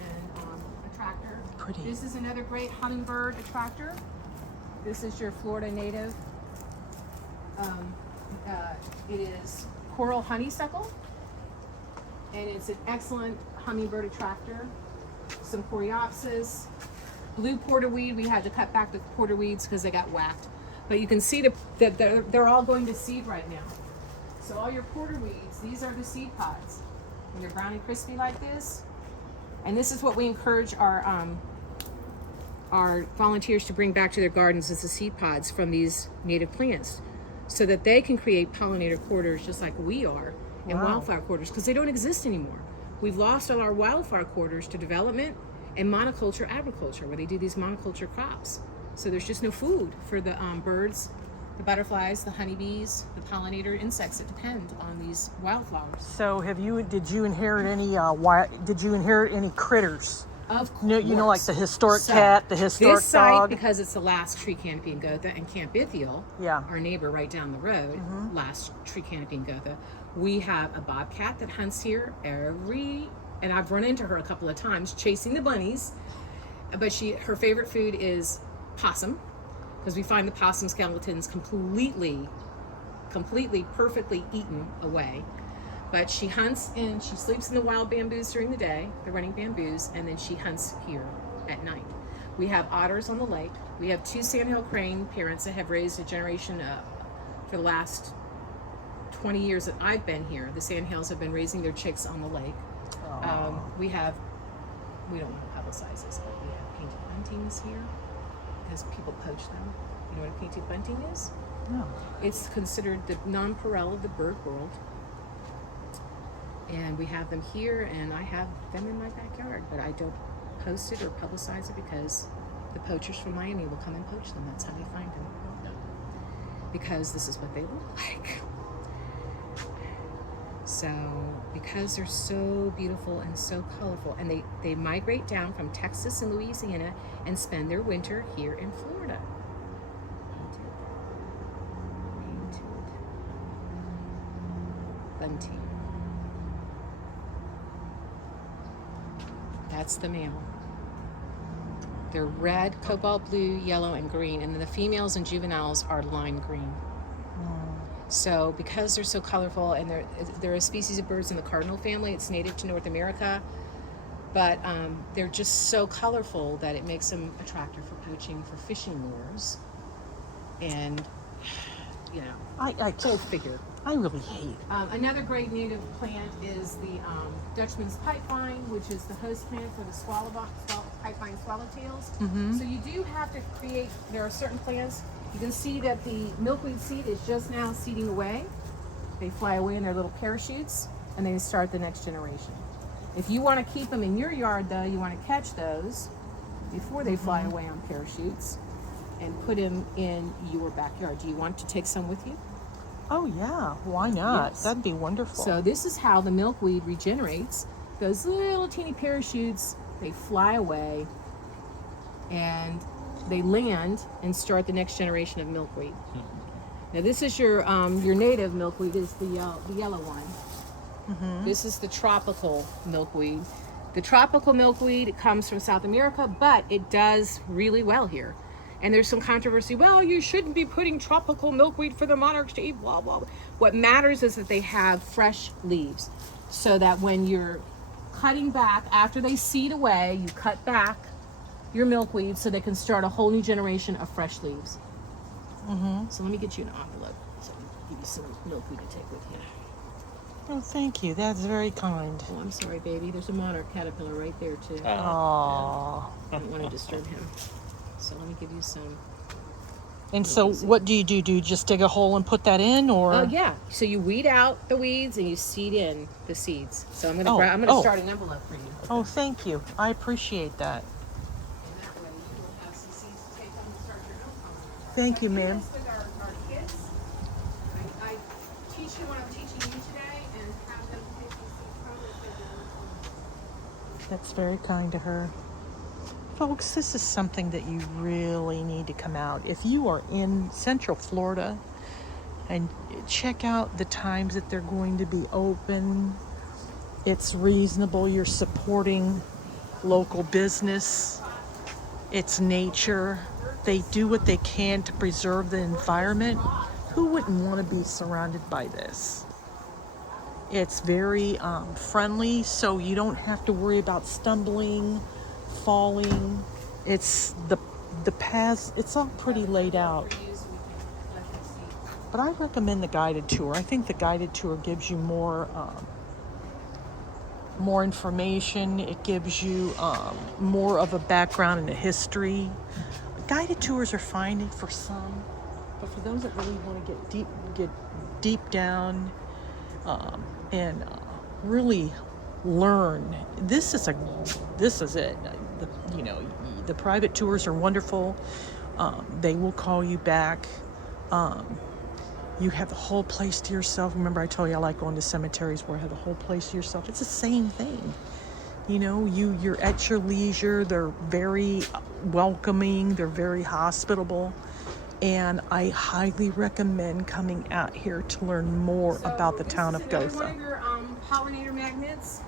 attractor. Pretty. This is another great hummingbird attractor. This is your Florida native. It is coral honeysuckle, and it's an excellent hummingbird attractor. Some coreopsis, blue porterweed. We had to cut back the porterweeds because they got whacked. But you can see that they're all going to seed right now. So all your porterweeds, these are the seed pods. When they're brown and crispy like this. And this is what we encourage our volunteers to bring back to their gardens as the seed pods from these native plants, so that they can create pollinator quarters just like we are, and Wow. wildflower quarters, because they don't exist anymore. We've lost all our wildflower quarters to development and monoculture agriculture, where they do these monoculture crops. So there's just no food for the birds, the butterflies, the honeybees, the pollinator insects that depend on these wildflowers. So did you inherit any critters? Of course. You know, like the historic So, cat, the historic this site, dog? because it's the last tree canopy in Gotha, and Camp Ithiel, Yeah. our neighbor right down the road, last tree canopy in Gotha, we have a bobcat that hunts here and I've run into her a couple of times chasing the bunnies, but her favorite food is possum, because we find the possum skeletons completely, perfectly eaten away. But she hunts and she sleeps in the wild bamboos during the day, the running bamboos, and then she hunts here at night. We have otters on the lake. We have 2 sandhill crane parents that have raised a generation for the last 20 years that I've been here. The sandhills have been raising their chicks on the lake. We don't want to publicize this, but we have painted buntings here because people poach them. You know what a painted bunting is? No. It's considered the nonpareil of the bird world. And we have them here, and I have them in my backyard, but I don't post it or publicize it because the poachers from Miami will come and poach them. That's how they find them. Because this is what they look like. So, because they're so beautiful and so colorful, and they migrate down from Texas and Louisiana and spend their winter here in Florida. Bunting. That's the male. They're red, cobalt blue, yellow, and green, and then the females and juveniles are lime green. So because they're so colorful, and they're a species of birds in the cardinal family, it's native to North America, but they're just so colorful that it makes them attractive for poaching, for fishing lures, and go figure. I really hate. Another great native plant is the Dutchman's pipevine, which is the host plant for the pipevine swallowtails. So you do have to create, there are certain plants, you can see that the milkweed seed is just now seeding away. They fly away in their little parachutes, and they start the next generation. If you want to keep them in your yard, though, you want to catch those before they fly away on parachutes and put them in your backyard. Do you want to take some with you? Oh yeah, why not? Yes. That'd be wonderful. So this is how the milkweed regenerates. Those little teeny parachutes, they fly away and they land and start the next generation of milkweed. Now this is your native milkweed, is the yellow one. This is the tropical milkweed. The tropical milkweed comes from South America, but it does really well here. And there's some controversy, well, you shouldn't be putting tropical milkweed for the monarchs to eat, blah, blah, blah. What matters is that they have fresh leaves, so that when you're cutting back, after they seed away, you cut back your milkweed so they can start a whole new generation of fresh leaves. So let me get you an envelope so I can give you some milkweed to take with you. Oh, thank you. That's very kind. Oh, I'm sorry, baby. There's a monarch caterpillar right there, too. Oh. I don't want to disturb him. So let me give you some And so what do? Do you just dig a hole and put that in, or? Oh yeah. So you weed out the weeds and you seed in the seeds. So I'm gonna start an envelope for you. Oh, thank you. I appreciate that. And that way you will have some seeds to take home and start your own compost. Thank you, I do ma'am. this with our kids. I teach them what I'm teaching you today and have them take these seeds home and take their own compost. That's very kind to her. Folks, this is something that you really need to come out. If you are in Central Florida, and check out the times that they're going to be open. It's reasonable. You're supporting local business. It's nature. They do what they can to preserve the environment. Who wouldn't want to be surrounded by this? It's very friendly, so you don't have to worry about stumbling, falling. It's the paths, it's all pretty laid out. But I recommend the guided tour. I think the guided tour gives you more information. It gives you more of a background and a history. Guided tours are fine for some, but for those that really want to get deep down and really learn, this is it. The private tours are wonderful. They will call you back. You have the whole place to yourself. Remember, I told you I like going to cemeteries where I have the whole place to yourself. It's the same thing. You're at your leisure. They're very welcoming. They're very hospitable. And I highly recommend coming out here to learn more about the town of Gotha. One of your pollinator magnets.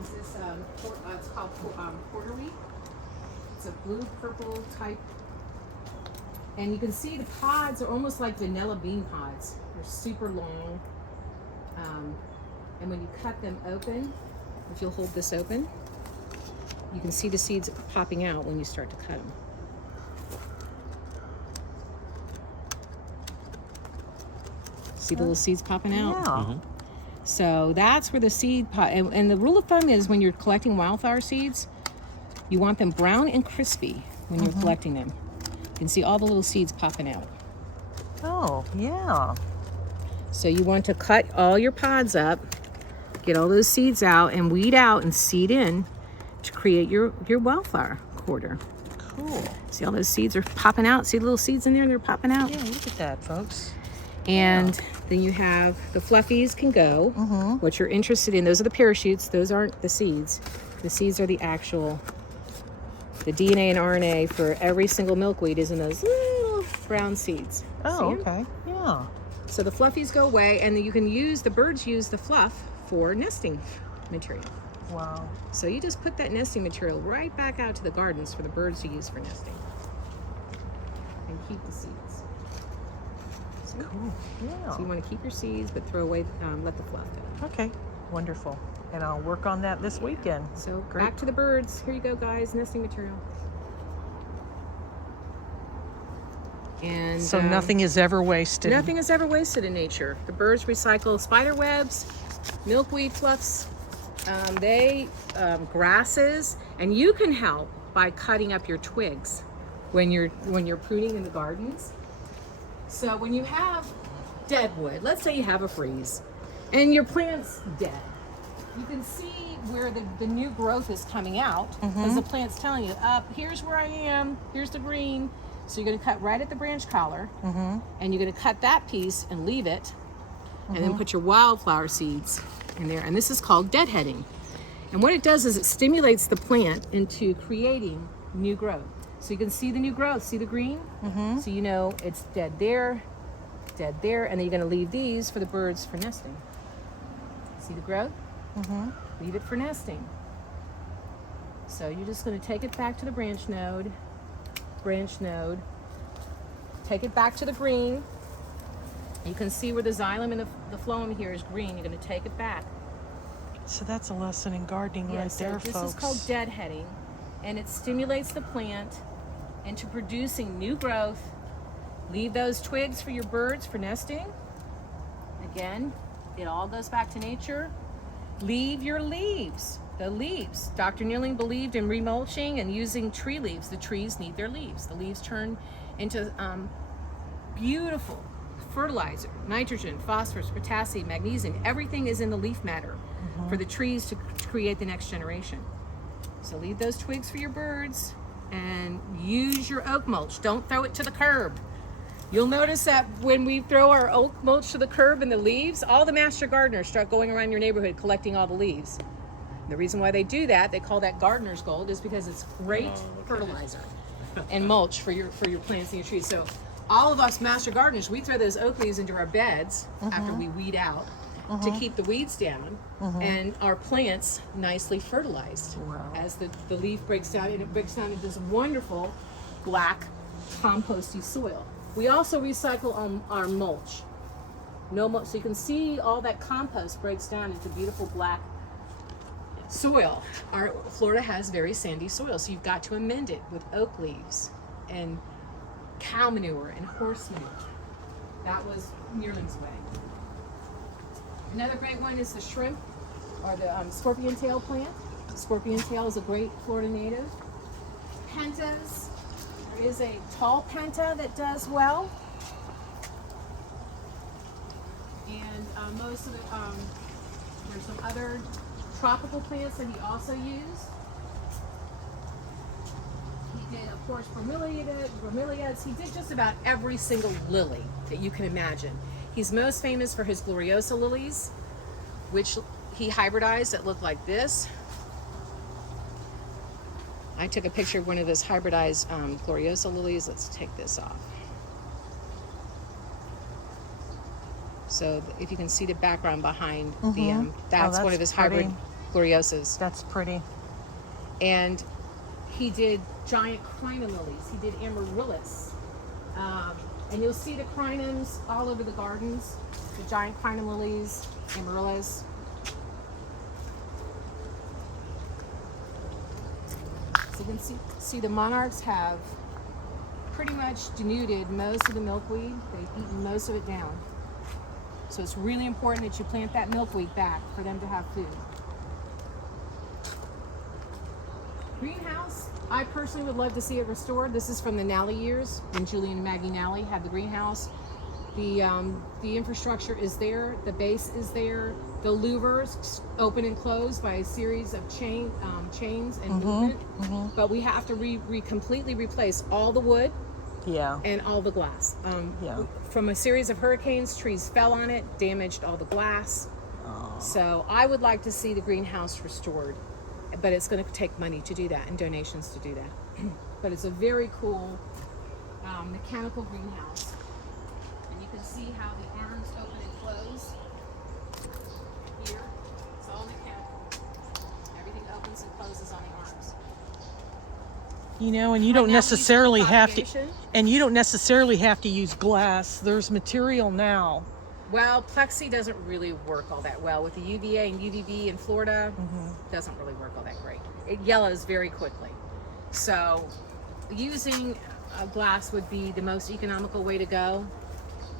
This is it's called porterweed. It's a blue-purple type. And you can see the pods are almost like vanilla bean pods. They're super long. And when you cut them open, if you'll hold this open, you can see the seeds popping out when you start to cut them. See the little seeds popping out? Yeah. Mm-hmm. So that's where the seed pot, and the rule of thumb is when you're collecting wildflower seeds, you want them brown and crispy when you're collecting them. You can see all the little seeds popping out. Oh, yeah. So you want to cut all your pods up, get all those seeds out, and weed out and seed in to create your wildflower quarter. Cool. See all those seeds are popping out? See the little seeds in there? They're popping out. Yeah, look at that, folks. And then you have the fluffies can go. What you're interested in, those are the parachutes. Those aren't the seeds. The seeds are the DNA and RNA for every single milkweed is in those little brown seeds. Oh, See 'em? okay. Yeah. So the fluffies go away, and you can the birds use the fluff for nesting material. Wow. So you just put that nesting material right back out to the gardens for the birds to use for nesting. And keep the seeds. See? Cool. Yeah. So you want to keep your seeds, but throw away, let the fluff go. Okay. Wonderful. And I'll work on that this weekend. So Great. back to the birds. Here you go, guys. Nesting material. And So nothing is ever wasted. nothing is ever wasted in nature. The birds recycle spider webs, milkweed fluffs, grasses, and you can help by cutting up your twigs when you're pruning in the gardens. So when you have dead wood, let's say you have a freeze, and your plant's dead, you can see where the new growth is coming out because the plant's telling you, here's where I am, here's the green. So you're going to cut right at the branch collar, and you're going to cut that piece and leave it, and then put your wildflower seeds in there. And this is called deadheading. And what it does is it stimulates the plant into creating new growth. So you can see the new growth. See the green? So you know it's dead there, and then you're going to leave these for the birds for nesting. See the growth? Leave it for nesting. So you're just going to take it back to the branch node, take it back to the green. You can see where the xylem and the phloem here is green. You're going to take it back. So that's a lesson in gardening right So there, this folks. is called deadheading, and it stimulates the plant into producing new growth. Leave those twigs for your birds for nesting. Again, it all goes back to nature. Leave your leaves. The leaves. Dr. Nealing believed in remulching and using tree leaves. The trees need their leaves. The leaves turn into beautiful fertilizer, nitrogen, phosphorus, potassium, magnesium. Everything is in the leaf matter for the trees to create the next generation. So leave those twigs for your birds and use your oak mulch. Don't throw it to the curb. You'll notice that when we throw our oak mulch to the curb and the leaves, all the master gardeners start going around your neighborhood collecting all the leaves. And the reason why they do that, they call that gardener's gold, is because it's great fertilizer and mulch for your plants and your trees. So all of us master gardeners, we throw those oak leaves into our beds after we weed out to keep the weeds down and our plants nicely fertilized. As the leaf breaks down, and it breaks down into this wonderful black composty soil. We also recycle our mulch. No mulch, so you can see all that compost breaks down into beautiful black soil. Florida has very sandy soil, so you've got to amend it with oak leaves and cow manure and horse manure. That was Yearling's way. Another great one is the shrimp or the scorpion tail plant. Scorpion tail is a great Florida native. Pentas. There is a tall penta that does well. And most of the, there's some other tropical plants that he also used. He did, of course, bromeliads. He did just about every single lily that you can imagine. He's most famous for his gloriosa lilies, which he hybridized that look like this. I took a picture of one of those hybridized gloriosa lilies. Let's take this off. So if you can see the background behind the, that's one of his hybrid gloriosas. That's pretty. And he did giant crinum lilies. He did amaryllis. And you'll see the crinums all over the gardens. The giant crinum lilies, amaryllis. So you can see the monarchs have pretty much denuded most of the milkweed. They've eaten most of it down. So it's really important that you plant that milkweed back for them to have food. Greenhouse, I personally would love to see it restored. This is from the Nally years when Julian and Maggie Nally had the greenhouse. The infrastructure is there, the base is there, the louvers open and close by a series of chains and movement. But we have to completely replace all the wood and all the glass. From a series of hurricanes, trees fell on it, damaged all the glass. So I would like to see the greenhouse restored, but it's going to take money to do that and donations to do that. But it's a very cool mechanical greenhouse. And you can see how the arms open and close. Here, it's all mechanical. Everything opens and closes on the arms. You know, and you don't necessarily have to, and you don't necessarily have to use glass. There's material now. Well, plexi doesn't really work all that well with the UVA and UVB in Florida. Doesn't really work all that great. It yellows very quickly. So using glass would be the most economical way to go.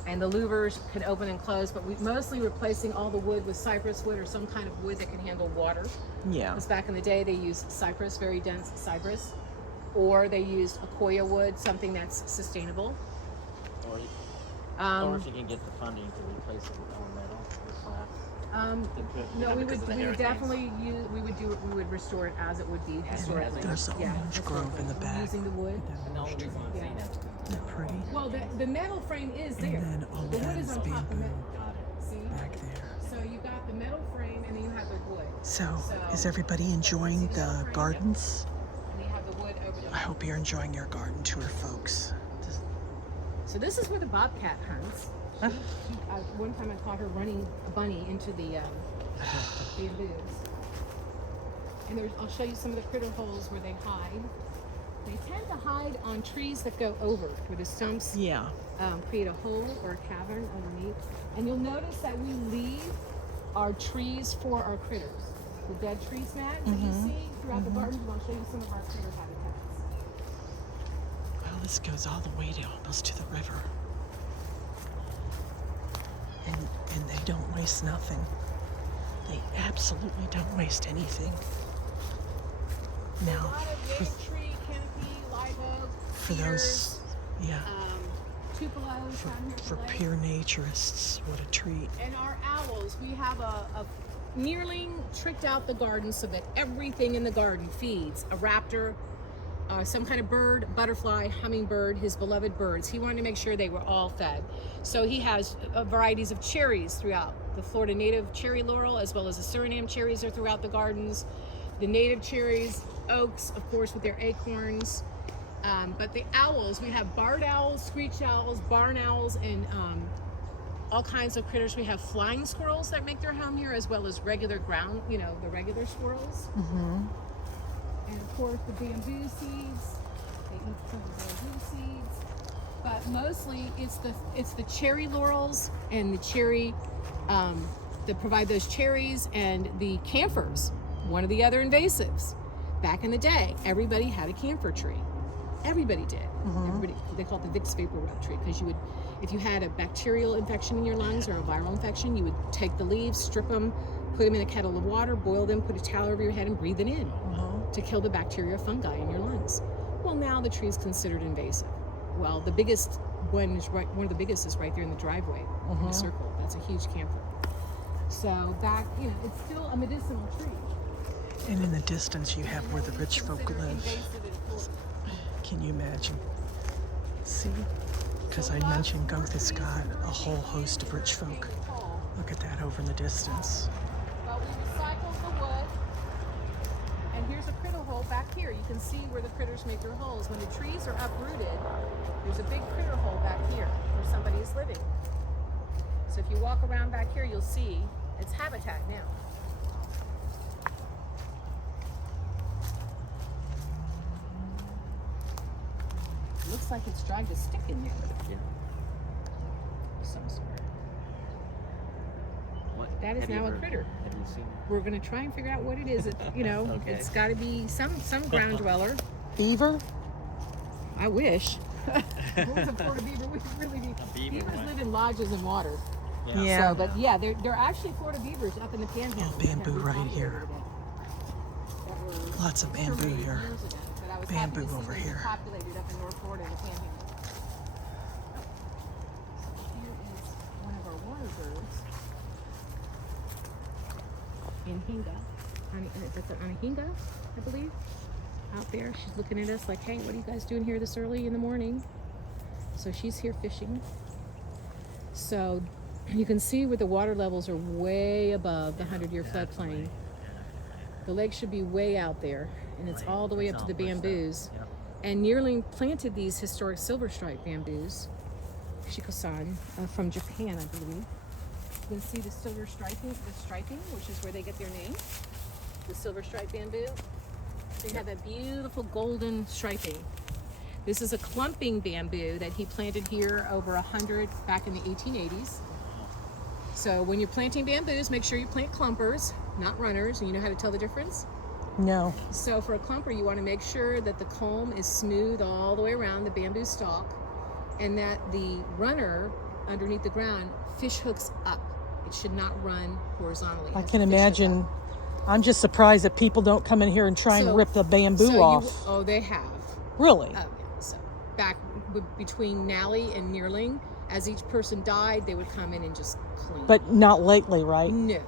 And the louvers can open and close, but we're mostly replacing all the wood with cypress wood or some kind of wood that can handle water. Because back in the day they used cypress, very dense cypress, or they used Akoya wood, something that's sustainable. Or if you can get the funding to replace it with all metal or glass. No, we would definitely use. We would restore it as it would be historically. There's an orange grove in the back. Using the wood. And the only reason I'm saying that Isn't that pretty? Well, the metal frame is there. And then all The that wood is is on top of bamboo it. got it. See? back there. So you got the metal frame, and then you have the wood. So, is everybody enjoying the gardens? And you have the wood over I hope you're enjoying your garden tour, folks. So this is where the bobcat hunts. One time I caught her running a bunny into the bamboos. And I'll show you some of the critter holes where they hide. They tend to hide on trees that go over, where the stumps create a hole or a cavern underneath. And you'll notice that we leave our trees for our critters. The dead tree snags that you see throughout the garden. I'll show you some of our critter habitats. Well, this goes all the way to almost to the river. And they don't waste nothing. They absolutely don't waste anything. Now, A lot of tree, canopy, live oak, for those, tupelos down here For today. pure naturists, what a treat. And our owls, we have a nearling tricked out the garden so that everything in the garden feeds a raptor, some kind of bird, butterfly, hummingbird, his beloved birds. He wanted to make sure they were all fed. So he has varieties of cherries throughout. The Florida native cherry laurel, as well as the Suriname cherries, are throughout the gardens. The native cherries, oaks, of course, with their acorns. But the owls, we have barred owls, screech owls, barn owls, and all kinds of critters. We have flying squirrels that make their home here, as well as regular ground, the regular squirrels. Mm-hmm. And of course the bamboo seeds. They eat some of the bamboo seeds. But mostly it's the cherry laurels and the cherry that provide those cherries, and the camphors, one of the other invasives. Back in the day, everybody had a camphor tree. Everybody did. Everybody, they call it the Vicks vapor rub tree, because if you had a bacterial infection in your lungs or a viral infection, you would take the leaves, strip them, put them in a kettle of water, boil them, put a towel over your head, and breathe it in to kill the bacteria or fungi in your lungs. Well, now the tree is considered invasive. Well, the biggest one is one of the biggest is right there in the driveway, in a circle. That's a huge camphor. So it's still a medicinal tree. And in the distance, you have where the rich folk live. Invasive and important. Can you imagine? See? Because I mentioned Gotha's got a whole host of rich folk. Look at that over in the distance. Well, we recycled the wood, and here's a critter hole back here. You can see where the critters make their holes. When the trees are uprooted, there's a big critter hole back here where somebody is living. So if you walk around back here, you'll see it's habitat now. Looks like it's dragged a stick in there. Yeah. Some sort. What? That is Have you now a heard- critter. Have you seen? We're gonna try and figure out what it is. Okay. It's got to be some ground dweller. Beaver? I wish. What was a Florida beaver? We really need. beaver, Beavers right? live in lodges and water. Yeah. So, but yeah, they're actually Florida beavers up in the Panhandle. Oh, bamboo that we right found here. that were Lots of bamboo exterminated here. years ago, but I was Bamboo happy to see over them here. populated up in North Florida in the Panhandle. So here is one of our water birds. Anhinga. That's an Anhinga, I believe. Out there, she's looking at us like, hey, what are you guys doing here this early in the morning? So she's here fishing. So you can see where the water levels are way above the 100-year floodplain. The lake should be way out there, and it's all the way up to the bamboos. And Nearling planted these historic silver stripe bamboos, Shikosan, from Japan, I believe. You can see the silver striping, which is where they get their name. The silver stripe bamboo. They have that beautiful golden striping. This is a clumping bamboo that he planted here over 100 back in the 1880s. So when you're planting bamboos, make sure you plant clumpers, not runners. And you know how to tell the difference? No. So for a clumper, you want to make sure that the culm is smooth all the way around the bamboo stalk, and that the runner underneath the ground fish hooks up. It should not run horizontally. It I has can to fish hook imagine. up. I'm just surprised that people don't come in here and try and So- rip the bamboo So off. they have. Really? Yeah. So back between Nally and Nearling, as each person died, they would come in and just clean. But not lately, right? No.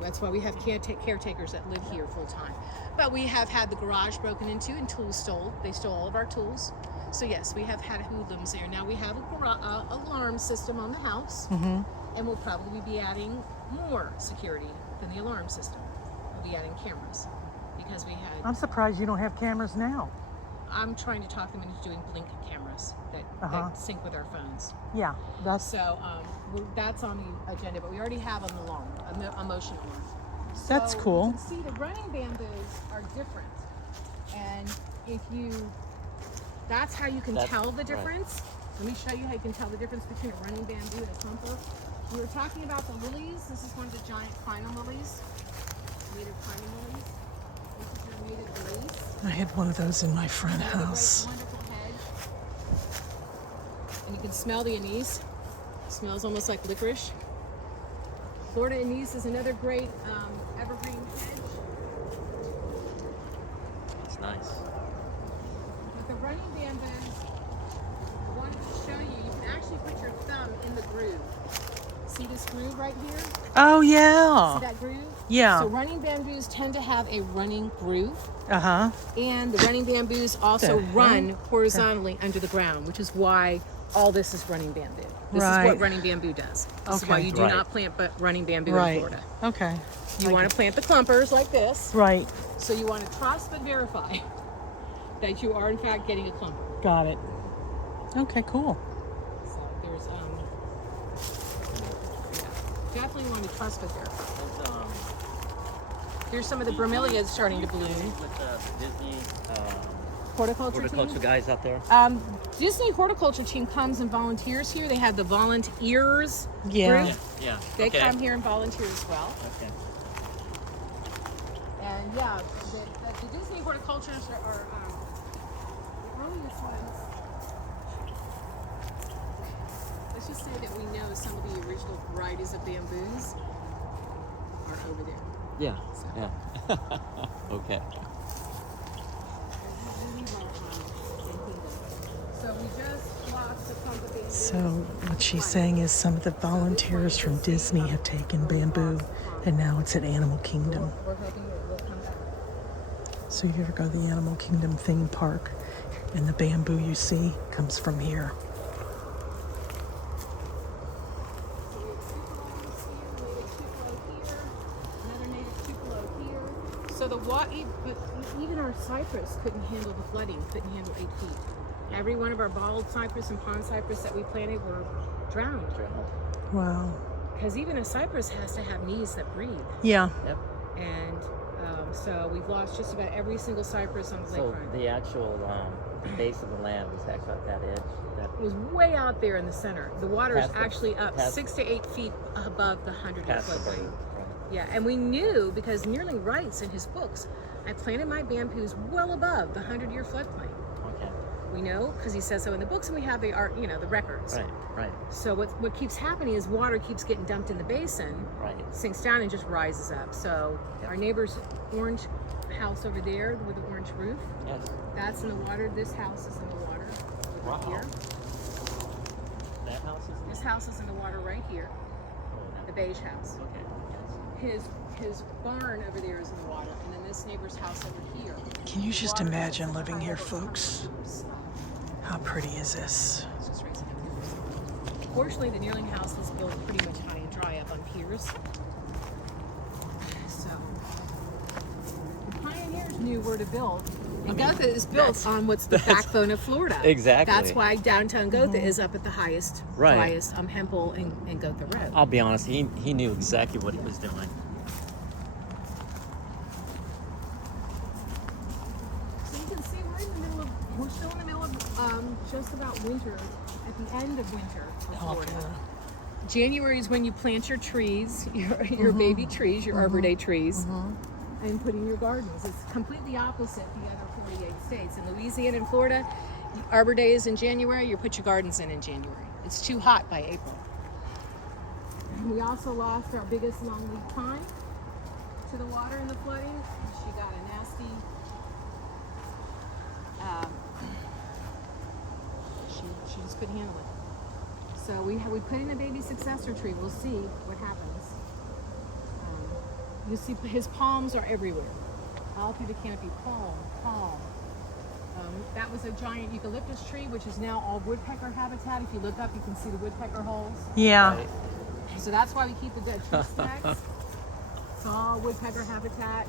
That's why we have caretakers that live here full time. But we have had the garage broken into and tools stole. They stole all of our tools. So yes, we have had hoodlums there. Now we have a alarm system on the house, and we'll probably be adding more security than the alarm system. We'll be adding cameras because we had. I'm surprised you don't have cameras now. I'm trying to talk them into doing blink cameras that sync with our phones. Yeah, that's So that's on the agenda, but we already have an alarm, a motion alarm. That's So cool. You can see the running bamboos are different, and that's how you can tell the difference. Let me show you how you can tell the difference between a running bamboo and a clumper. We were talking about the lilies. This is one of the giant climbing lilies, native climbing lilies. This is your native lilies. I had one of those in my front They have a house. great, wonderful hedge. And you can smell the anise. It smells almost like licorice. Florida anise is another great evergreen hedge. It's nice. With the running bamboos, I wanted to show you, you can groove. See this groove right here? Oh, yeah. See that groove? Yeah. So running bamboos tend to have a running groove. Uh-huh. And the running bamboos also run horizontally under the ground, which is why all this is running bamboo. This is what running bamboo does. This is why you do not plant running bamboo in Florida. Okay. You want to plant the clumpers like this. Right. So you want to trust but verify that you are in fact getting a clumper. Got it. Okay, cool. So there's definitely want to trust but verify. Here's some of the bromeliads starting to bloom. With the Disney Horticulture guys out there. Disney horticulture team comes and volunteers here. They have the volunteers group. Yeah. They come here and volunteer as well. Okay. And yeah, the Disney horticulturists are the earliest ones. Let's just say that we know some of the original varieties of bamboos are over there. Yeah. Yeah. Okay. So we just lost a clump of bamboo. So what she's saying is some of the volunteers from Disney have taken bamboo, and now it's at Animal Kingdom. We're hoping that we'll come back. So if you ever go to the Animal Kingdom theme park, and the bamboo you see comes from here. So but even our cypress couldn't handle the flooding, couldn't handle 8 feet. Every one of our bald cypress and pond cypress that we planted were drowned. Wow. Because even a cypress has to have knees that breathe. Yeah. Yep. And so we've lost just about every single cypress on the lakefront. So the actual base of the land was actually at that edge. It was way out there in the center. The water is Past the- actually up past- 6 to 8 feet above the 100-year Past the floodplain. berm, right. Yeah, and we knew because Neerling writes in his books, I planted my bamboos well above the 100-year floodplain. Okay. We know because he says so in the books, and we have the art, the records. Right. So what keeps happening is water keeps getting dumped in the basin, Right. sinks down and just rises up. So our neighbor's orange house over there with the orange roof, Yes. that's in the water. This house is in the water over here. That house is. This house is in the water right here, the beige house. Okay. His barn over there is in the water, and then this neighbor's house over here. Can you just imagine living here, folks? How pretty is this? It's just raising up. Fortunately, the Neerling house was built pretty much high and dry up on piers. So the pioneers knew where to build. And Gotha is built on what's the backbone of Florida. Exactly. That's why downtown Gotha is up at the highest, Right. highest Hempel and Gotha Road. I'll be honest. He knew exactly what he was doing. So you can see we're still in the middle of just about winter, at the end of winter for Florida. January is when you plant your trees, your baby trees, your Arbor Day trees, and put in your gardens. It's completely opposite the other 48 states. In Louisiana and Florida, Arbor Day is in January, you put your gardens in January. It's too hot by April. We also lost our biggest longleaf pine to the water and the flooding. She got a nasty, she just couldn't handle it. So we put in a baby successor tree. We'll see what happens. You see his palms are everywhere. All through the canopy, palm. That was a giant eucalyptus tree, which is now all woodpecker habitat. If you look up, you can see the woodpecker holes. Yeah. Right. So that's why we keep the dead tree stacks. It's all woodpecker habitat.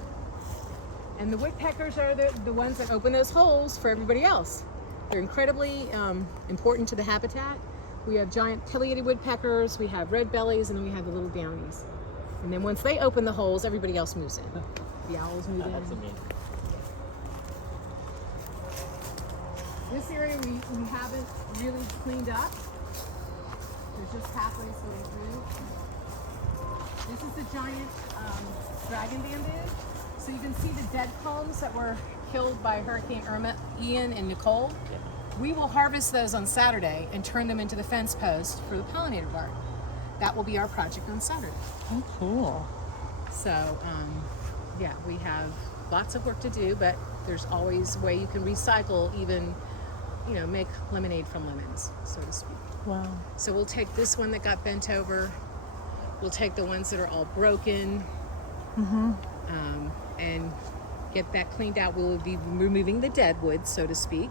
And the woodpeckers are the ones that open those holes for everybody else. They're incredibly important to the habitat. We have giant pileated woodpeckers, we have red bellies, and then we have the little downies. And then once they open the holes, everybody else moves in. The owls move in. That's amazing. This area we haven't really cleaned up. There's just pathways going through. This is the giant dragon bamboo. So you can see the dead palms that were killed by Hurricane Irma, Ian, and Nicole. Yeah. We will harvest those on Saturday and turn them into the fence post for the pollinator garden. That will be our project on Saturday. Oh, cool. So, yeah, we have lots of work to do, but there's always a way you can recycle even make lemonade from lemons, so to speak. Wow. So we'll take this one that got bent over. We'll take the ones that are all broken, and get that cleaned out. We'll be removing the dead wood, so to speak.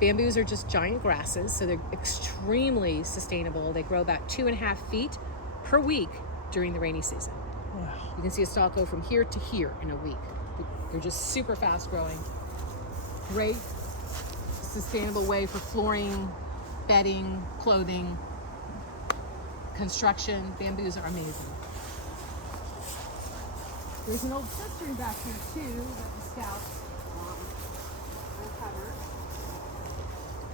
Bamboos are just giant grasses, so they're extremely sustainable. They grow about 2.5 feet per week during the rainy season. Wow. You can see a stalk go from here to here in a week. They're just super fast growing. Great sustainable way for flooring, bedding, clothing, construction. Bamboos are amazing. There's an old cistern back here too that the scouts uncovered.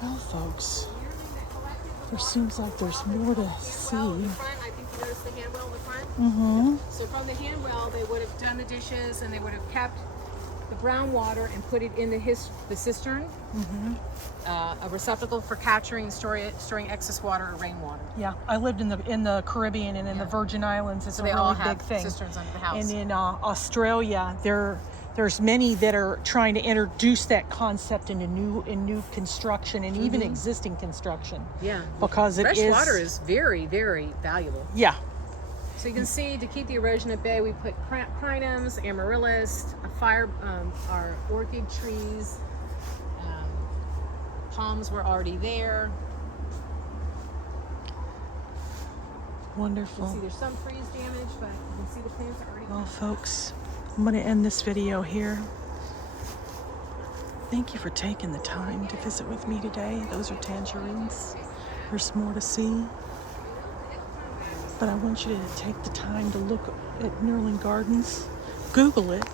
Well, folks, there seems like there's more to see. In the front, I think you noticed the hand well in the front. Mm-hmm. So from the hand well, they would have done the dishes and they would have kept the brown water and put it in the cistern, a receptacle for capturing and storing excess water or rainwater. Yeah, I lived in the Caribbean and in the Virgin Islands. It's So a they really all big have thing. cisterns under the house. And in Australia, there's many that are trying to introduce that concept into new construction and even existing construction. Yeah, because fresh water is very, very valuable. Yeah. So you can see, to keep the erosion at bay, we put crinums, amaryllis, our orchid trees. Palms were already there. You Wonderful. can see there's some freeze damage, but you can see the plants are already. Well, folks, I'm going to end this video here. Thank you for taking the time to visit with me today. Those are tangerines. There's more to see. But I want you to take the time to look at Nerlin Gardens. Google it.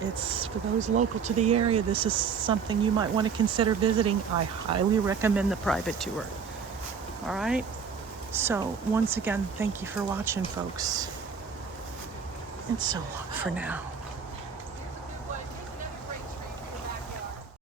It's for those local to the area. This is something you might want to consider visiting. I highly recommend the private tour. All right? So, once again, thank you for watching, folks. And so long for now.